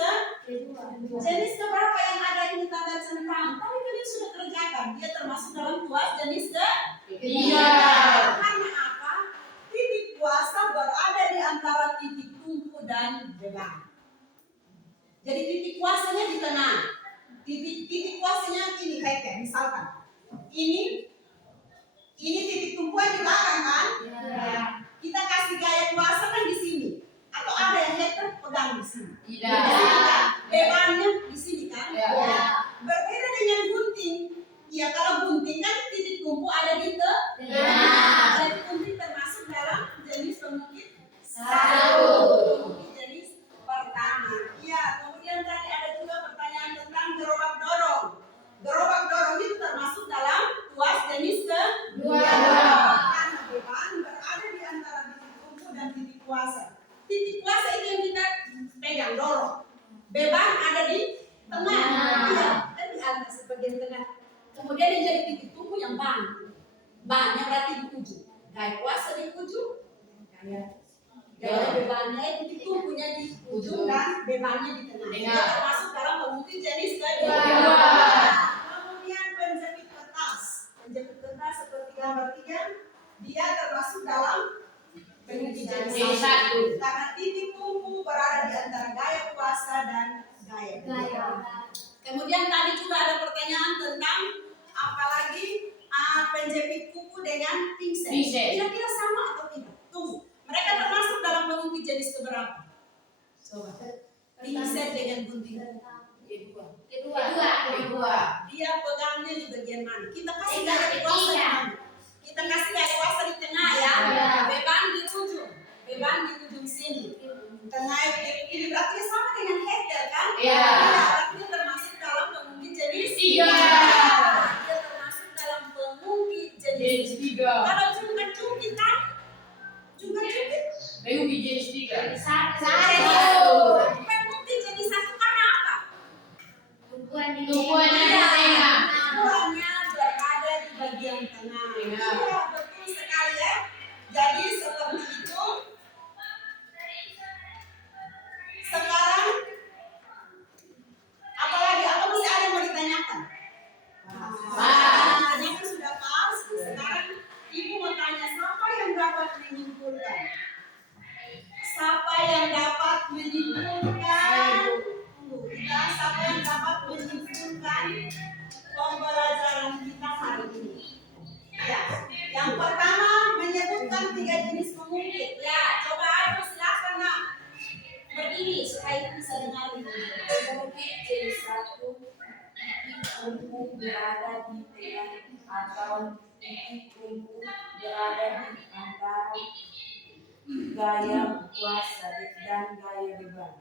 keberapa yang ada ini tanda centang. Tapi kalian sudah kerjakan, dia termasuk dalam tuas jenis ketiga. Karena apa? Titik kuasa berada di antara titik tumpu dan beban. Jadi titik kuasanya di tengah. Titik kuasanya ini hektar misalkan. Ini titik tumpuan di belakang kan? Ya. Kita kasih gaya kuasa kan di sini. Atau ada yang hektar pegang di sini. Tidak. Bebannya di sini kan? Ya. Berbeda dengan gunting. Ya kalau gunting kan titik tumpu ada di tengah. Jadi gunting termasuk dalam jenis pengungkit 1. Jenis pertama. Iya, kemudian tadi ada juga pertanyaan tentang Bannya berarti di ujung. Gaya kuasa di ujung. Gaya bebannya itu tumpunya di ujung dan bebannya di tengah. Dia termasuk dalam pemungkit jenis gaya. Kemudian penjepit kertas. Penjepit kertas seperti gambar 3, dia termasuk dalam pemungkit jenis 1. Karena titik tumpu berada di antara gaya kuasa dan gaya. Kemudian tadi juga ada pertanyaan tentang apalagi penjepit kuku dengan pincel. Kira-kira sama atau tidak? Tunggu. Mereka termasuk dalam pengungkit jenis keberapa? Coba. Pincel dengan gunting. Kedua. Dia pegangnya di bagian mana? Kita kasih gaya kuasa di mana? Kita kasih gaya kuasa di tengah ya. Beban di ujung. Beban di ujung sini. Tengah ini berarti sama dengan header kan? Iya. Berarti dia termasuk dalam pengungkit jenis 3. Dia termasuk dalam pengungkit jenis 3. Kalau cuma cungkit kan? Pengungkit jenis 3. Pengungkit jenis 1 karena apa? Tumpuannya berada di bagian tengah. Iya, betul sekali ya. Jadi seperti itu. Sekarang apalagi apa masih ada yang mau ditanyakan? Tadi kan sudah pas. Sekarang ibu mau tanya siapa yang dapat menyimpulkan? Siapa yang dapat menyimpulkan? Siapa yang dapat menyimpulkan pembelajaran kita hari ini? Ya, yang pertama menyebutkan 3 jenis pengungkit. Ya, coba ayo silakan nak. Berdiri supaya bisa dengar ini. Pengungkit jenis 1, tumpu berada di tengah atau titik tumpu berada di antara gaya kuasa dan gaya beban.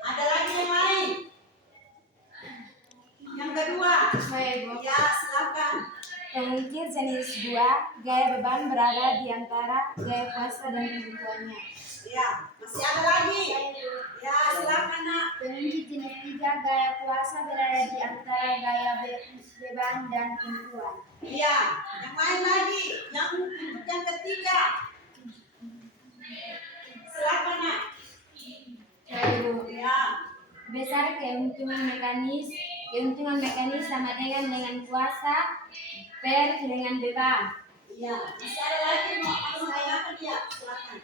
Ada lagi yang lain? Yang kedua. Ya, silakan. Pengungkit jenis 2, gaya beban berada di antara gaya kuasa dan tumpuannya. Ya, masih ada lagi. Ya, silakan nak. Pengungkit jenis 3, gaya kuasa berada di antara gaya beban dan tumpuan. Iya, yang lain lagi. Yang untuk yang ketiga. Silakan nak. Ya. Besar keuntungan mekanis sama dengan kuasa per dengan beban. Iya, masih ada lagi mau menanyakan dia. Silakan.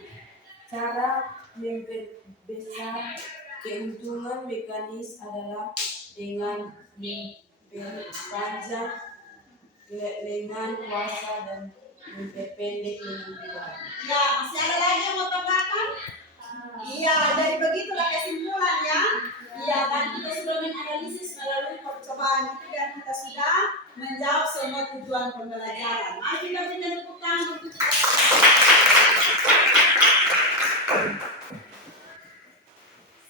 Cara membesar keuntungan mekanis adalah dengan memperpanjang lengan kuasa dan memperpendek lengan beban. Ya, masih ada lagi yang mau tambahkan? Iya, jadi begitulah kesimpulan ya. Iya, dan kita sudah menganalisis melalui percobaan itu dan kita sudah menjawab semua tujuan pembelajaran. Mari kita berikan tepuk tangan untuk kita.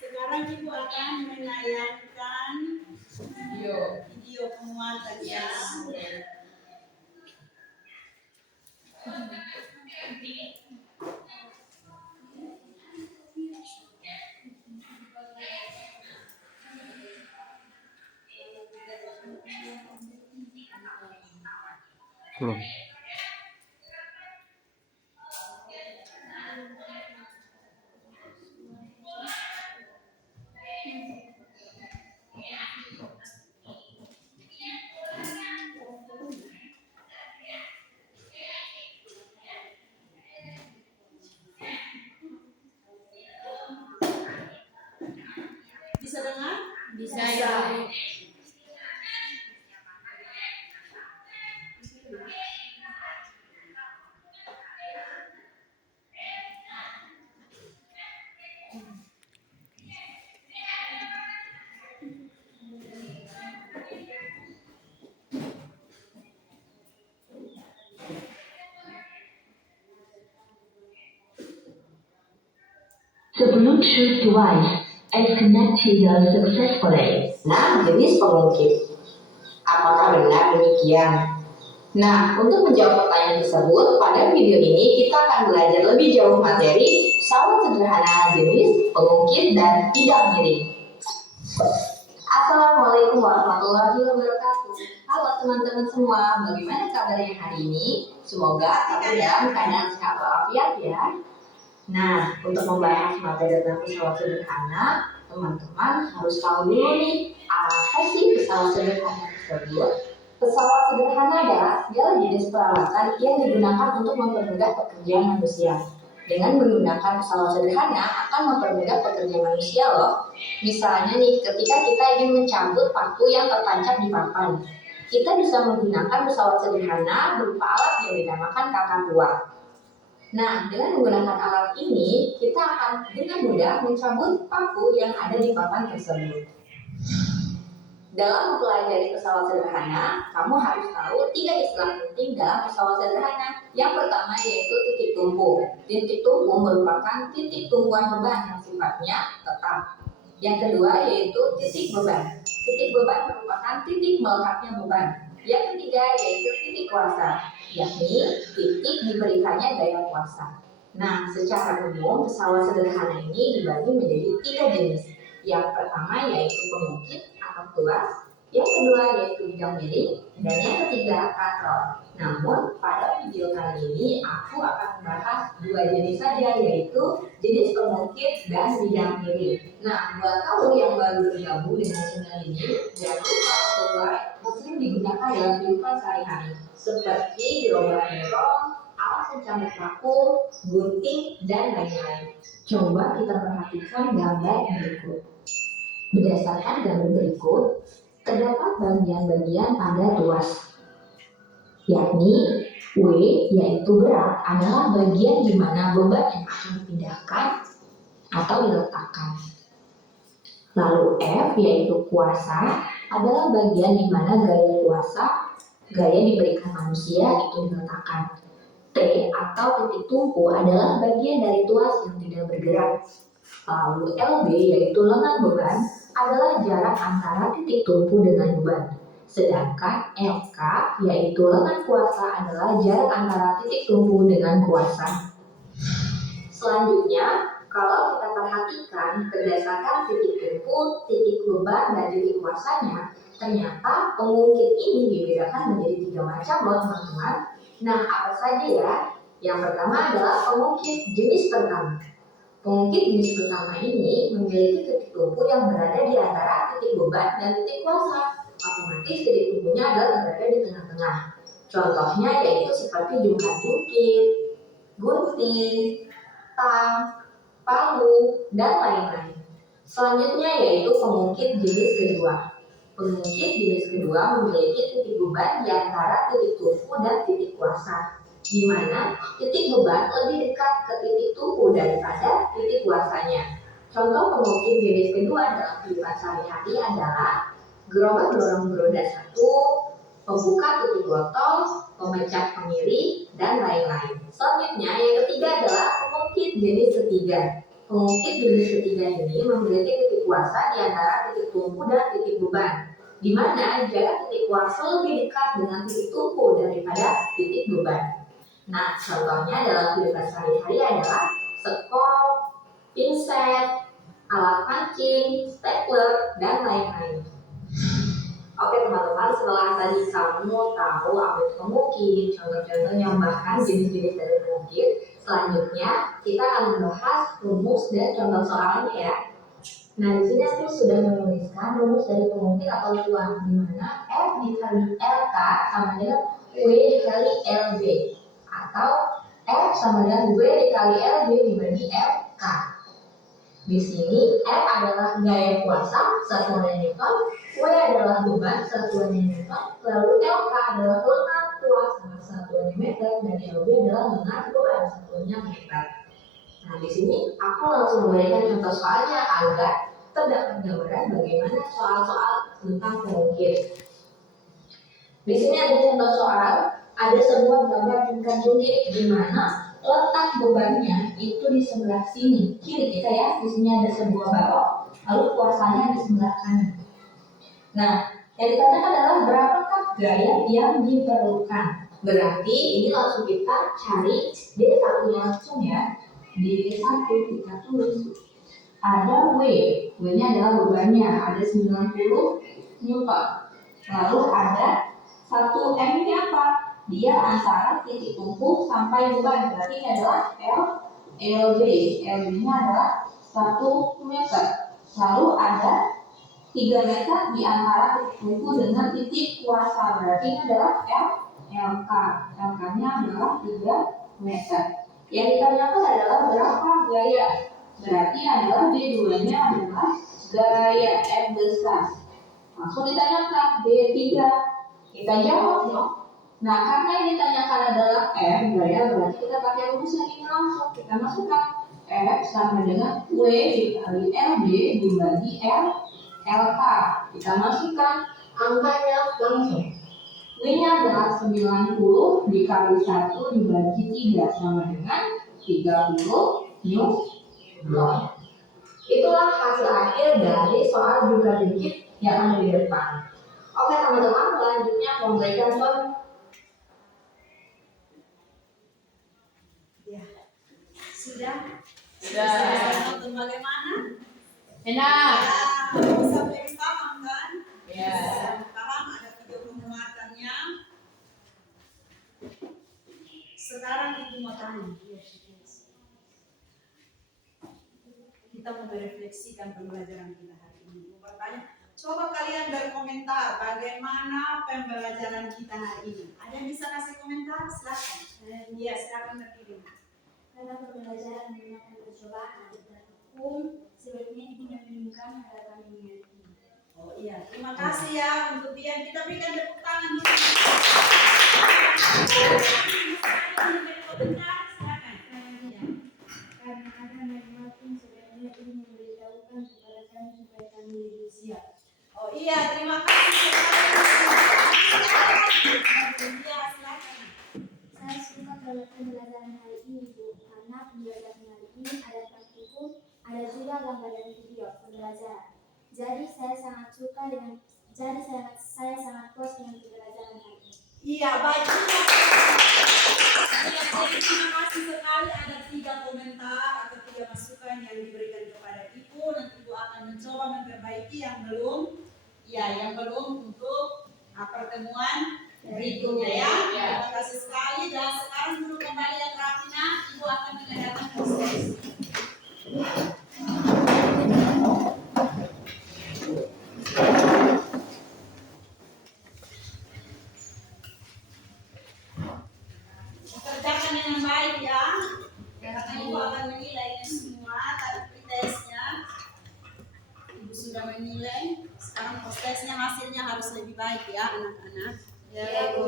Sekarang ibu akan menayangkan video penguatan ya. Belum. Bisa dengar? Bisa ya. The Bluetooth device is connected successfully. Nah, jenis pengungkit. Apakah benar demikian? Nah, untuk menjawab pertanyaan tersebut, pada video ini kita akan belajar lebih jauh materi pesawat sederhana jenis pengungkit dan tidak miring. Assalamualaikum warahmatullahi wabarakatuh. Halo teman-teman semua, bagaimana kabarnya hari ini? Semoga kamu dalam keadaan sehat walafiat ya. Nah, untuk membahas materi tentang pesawat sederhana, teman-teman harus tahu dulu nih, apa sih pesawat sederhana tersebut? Pesawat sederhana adalah segala jenis peralatan yang digunakan untuk mempermudah pekerjaan manusia. Dengan menggunakan pesawat sederhana akan mempermudah pekerjaan manusia loh. Misalnya nih, ketika kita ingin mencabut paku yang tertancap di papan, kita bisa menggunakan pesawat sederhana berupa alat yang dinamakan kakak tua. Nah, dengan menggunakan alat ini, kita akan dengan mudah mencabut paku yang ada di papan tersebut. Dalam mempelajari pesawat sederhana, kamu harus tahu 3 istilah penting dalam pesawat sederhana. Yang pertama yaitu titik tumpu. Titik tumpu merupakan titik tumpuan beban yang sifatnya tetap. Yang kedua yaitu titik beban. Titik beban merupakan titik melekatnya beban. Yang ketiga yaitu titik kuasa, yakni titik diberikannya gaya kuasa. Nah, secara umum pesawat sederhana ini dibagi menjadi 3 jenis. Yang pertama yaitu pengukit atau tuas, yang kedua yaitu bidang miring, dan yang ketiga katrol. Namun pada video kali ini aku akan membahas 2 jenis saja, yaitu jenis pengukit dan bidang miring. Nah, buat kamu yang baru bergabung dengan channel ini, jangan lupa untuk like, sering digunakan dalam kehidupan sehari-hari, seperti dirobak dorong, alat pencabut paku, gunting, dan lain-lain. Coba kita perhatikan gambar berikut. Berdasarkan gambar berikut, terdapat bagian-bagian pada tuas, yakni W yaitu berat adalah bagian di mana beban yang akan dipindahkan atau diletakkan. Lalu F yaitu kuasa adalah bagian di mana gaya diberikan manusia itu diletakkan. T atau titik tumpu adalah bagian dari tuas yang tidak bergerak. Lalu LB yaitu lengan beban adalah jarak antara titik tumpu dengan beban. Sedangkan LK yaitu lengan kuasa adalah jarak antara titik tumpu dengan kuasa. Selanjutnya, kalau kita perhatikan berdasarkan titik tumpu, titik beban, dan titik kuasanya, ternyata pengukit ini dibedakan menjadi 3 macam loh teman-teman. Nah, apa saja ya? Yang pertama adalah pengukit jenis pertama. Pengukit jenis pertama ini memiliki titik tumpu yang berada di antara titik beban dan titik kuasa. Otomatis titik tumpunya adalah berada di tengah-tengah. Contohnya yaitu seperti jungkat-jungkit, gunting, tang, palu, dan lain-lain. Selanjutnya yaitu pengukit jenis kedua. Pengukit jenis kedua memiliki titik beban di antara titik tumpu dan titik kuasa, di mana titik beban lebih dekat ke titik tumpu daripada titik kuasanya. Contoh pengukit jenis kedua dalam kehidupan sehari-hari adalah gerobak dorong beroda 1, pembuka tutup botol, pemecah kemiri, dan lain-lain. Selanjutnya yang ketiga adalah pengukit jenis ketiga. Pengukit jenis ketiga ini memiliki titik kuasa di antara titik tumpu dan titik beban, di mana jarak titik kuasa lebih dekat dengan titik tumpu daripada titik beban. Nah, contohnya dalam kehidupan sehari-hari adalah skop, pinset, alat pancing, stapler, dan lain-lain. Oke teman-teman, setelah tadi kamu tahu apa itu pengukit, contoh-contohnya, bahkan jenis-jenis dari pengukit, selanjutnya kita akan membahas rumus dan contoh soalnya ya. Nah, di sini aku sudah menuliskan rumus dari pengukit atau tuas, di mana F dikali LK sama dengan W dikali LB, atau F sama dengan W dikali LB dibagi FK. Di sini F adalah gaya kuasa satuannya Newton, W adalah beban satuannya Newton, lalu LK adalah lengan tuas satuannya meter, dan LB adalah lengan beban satuannya meter. Nah, di sini aku langsung memberikan contoh soalnya agar terdapat gambaran bagaimana soal-soal tentang pengukit. Di sini ada contoh soal, ada sebuah gambar tingkat jungkit di mana letak bebannya itu di sebelah sini kiri kita ya. Di sini ada sebuah balok, lalu kuasanya di sebelah kanan. Nah, yang ditanyakan adalah berapakah gaya yang diperlukan. Berarti ini langsung kita cari D1 langsung ya. D1 kita tulis ada W, W-nya adalah bebannya, ada 90 Newton. Lalu ada 1M ini apa? Dia antara titik tumpu sampai beban. Berarti ini adalah LB. LB-nya adalah 1 meter. Lalu ada 3 meter di antara titik tumpu dengan titik kuasa. Berarti ini adalah LK. LK-nya adalah 3 meter. Yang ditanyakan adalah berapa gaya. Berarti adalah B2-nya adalah gaya F besar. Langsung ditanyakan B3. Kita jawab dong. Nah, karena yang ditanyakan adalah F gaya, berarti kita pakai rumus yang ini langsung. Kita masukkan F sama dengan W dikali LB dibagi LK. Kita masukkan angkanya langsung. W-nya adalah 90 dikali 1 dibagi 3 sama dengan 30 Newton. Itulah hasil akhir dari soal juga dikit yang ada di depan. Oke teman-teman, selanjutnya memberikan contoh. Ya. Sudah? Sudah. Nonton bagaimana? Enak. Ya, bisa lebih paham kan? Ya. Bisa paham, ada video pembuatannya. Sekarang ibu mau tanya. Kita mau merefleksikan pembelajaran kita hari ini. Ibu bertanya, coba kalian berkomentar bagaimana pembelajaran kita hari ini. Ada yang bisa kasih komentar? Silakan. Iya, silakan terpilih. Karena pembelajaran menggunakan percobaan dan hukum sebaiknya dibandingkan hadapan mengerti. Oh iya, terima kasih ya untuk Dian. Kita berikan tepuk tangan dulu. Komentar, silakan. Karena ada makin sebenarnya ini memberitahukan kepada kami supaya kami lebih siap. Oh iya, terima kasih. Iya, silakan. Saya suka pembelajaran hari ini, Bu, karena pembelajaran hari ini ada praktikum, ada juga gambar dan video pembelajaran. Jadi saya sangat puas dengan pembelajaran hari ini. Iya, baik. Iya, jadi terima kasih sekali. Ada 3 komentar atau 3 masukan yang diberikan kepada Ibu. Nanti Ibu akan mencoba memperbaiki yang belum. Ya, yang belum untuk pertemuan berikutnya ya. Terima kasih sekali. Dan sekarang dulu kembali yang Rafina, Ibu akan mengadakan proses. Kerjakan dengan baik ya. Karena Ibu akan menilainya semua tadi tesnya. Ibu sudah menilai. Sekarang prosesnya hasilnya harus lebih baik ya anak-anak. Ya, Bu.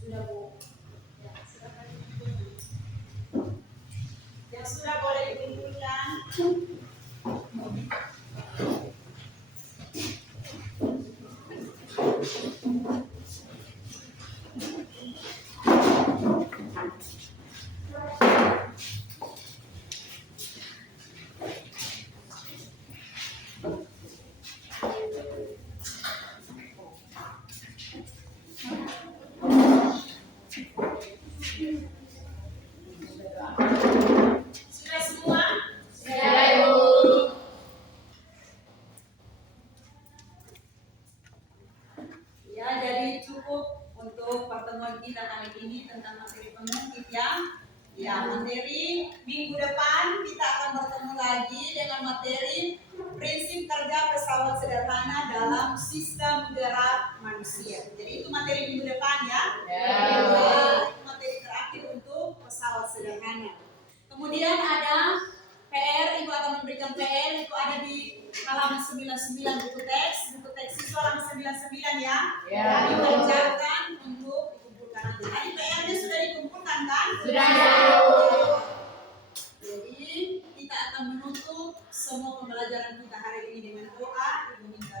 Sudah Bu. Ya, silakan dikumpulkan. Yang sudah boleh dikumpulkan. Sudah semua? Sudah, Ibu. Ya, jadi cukup untuk pertemuan kita kali ini tentang materi pengungkit ya. Ya, materi minggu depan kita akan bertemu lagi dengan materi prinsip kerja pesawat sederhana dalam sistem gerak manusia. Jadi itu materi minggu depan ya. Ya. Itu materi terakhir untuk pesawat sederhana. Kemudian ada PR, Ibu akan memberikan PR, itu ada di halaman 99 buku teks siswa halaman 99 ya. Ya. Dikerjakan untuk dikumpulkan nanti. Tadi PR-nya sudah dikumpulkan kan? Sudah. Jadi kita akan menutup semua pembelajaran kita hari ini dengan doa. Ibu minta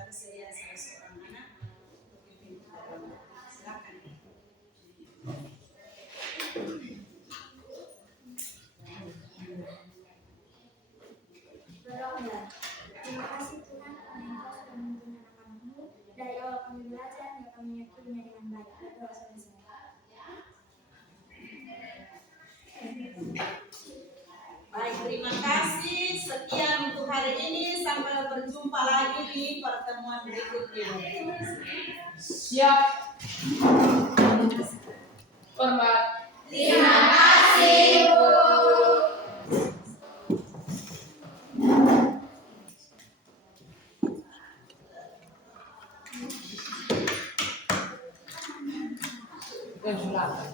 hari ini. Sampai berjumpa lagi di pertemuan berikutnya. Siap. Hormat. Terima kasih, Bu. Silakan.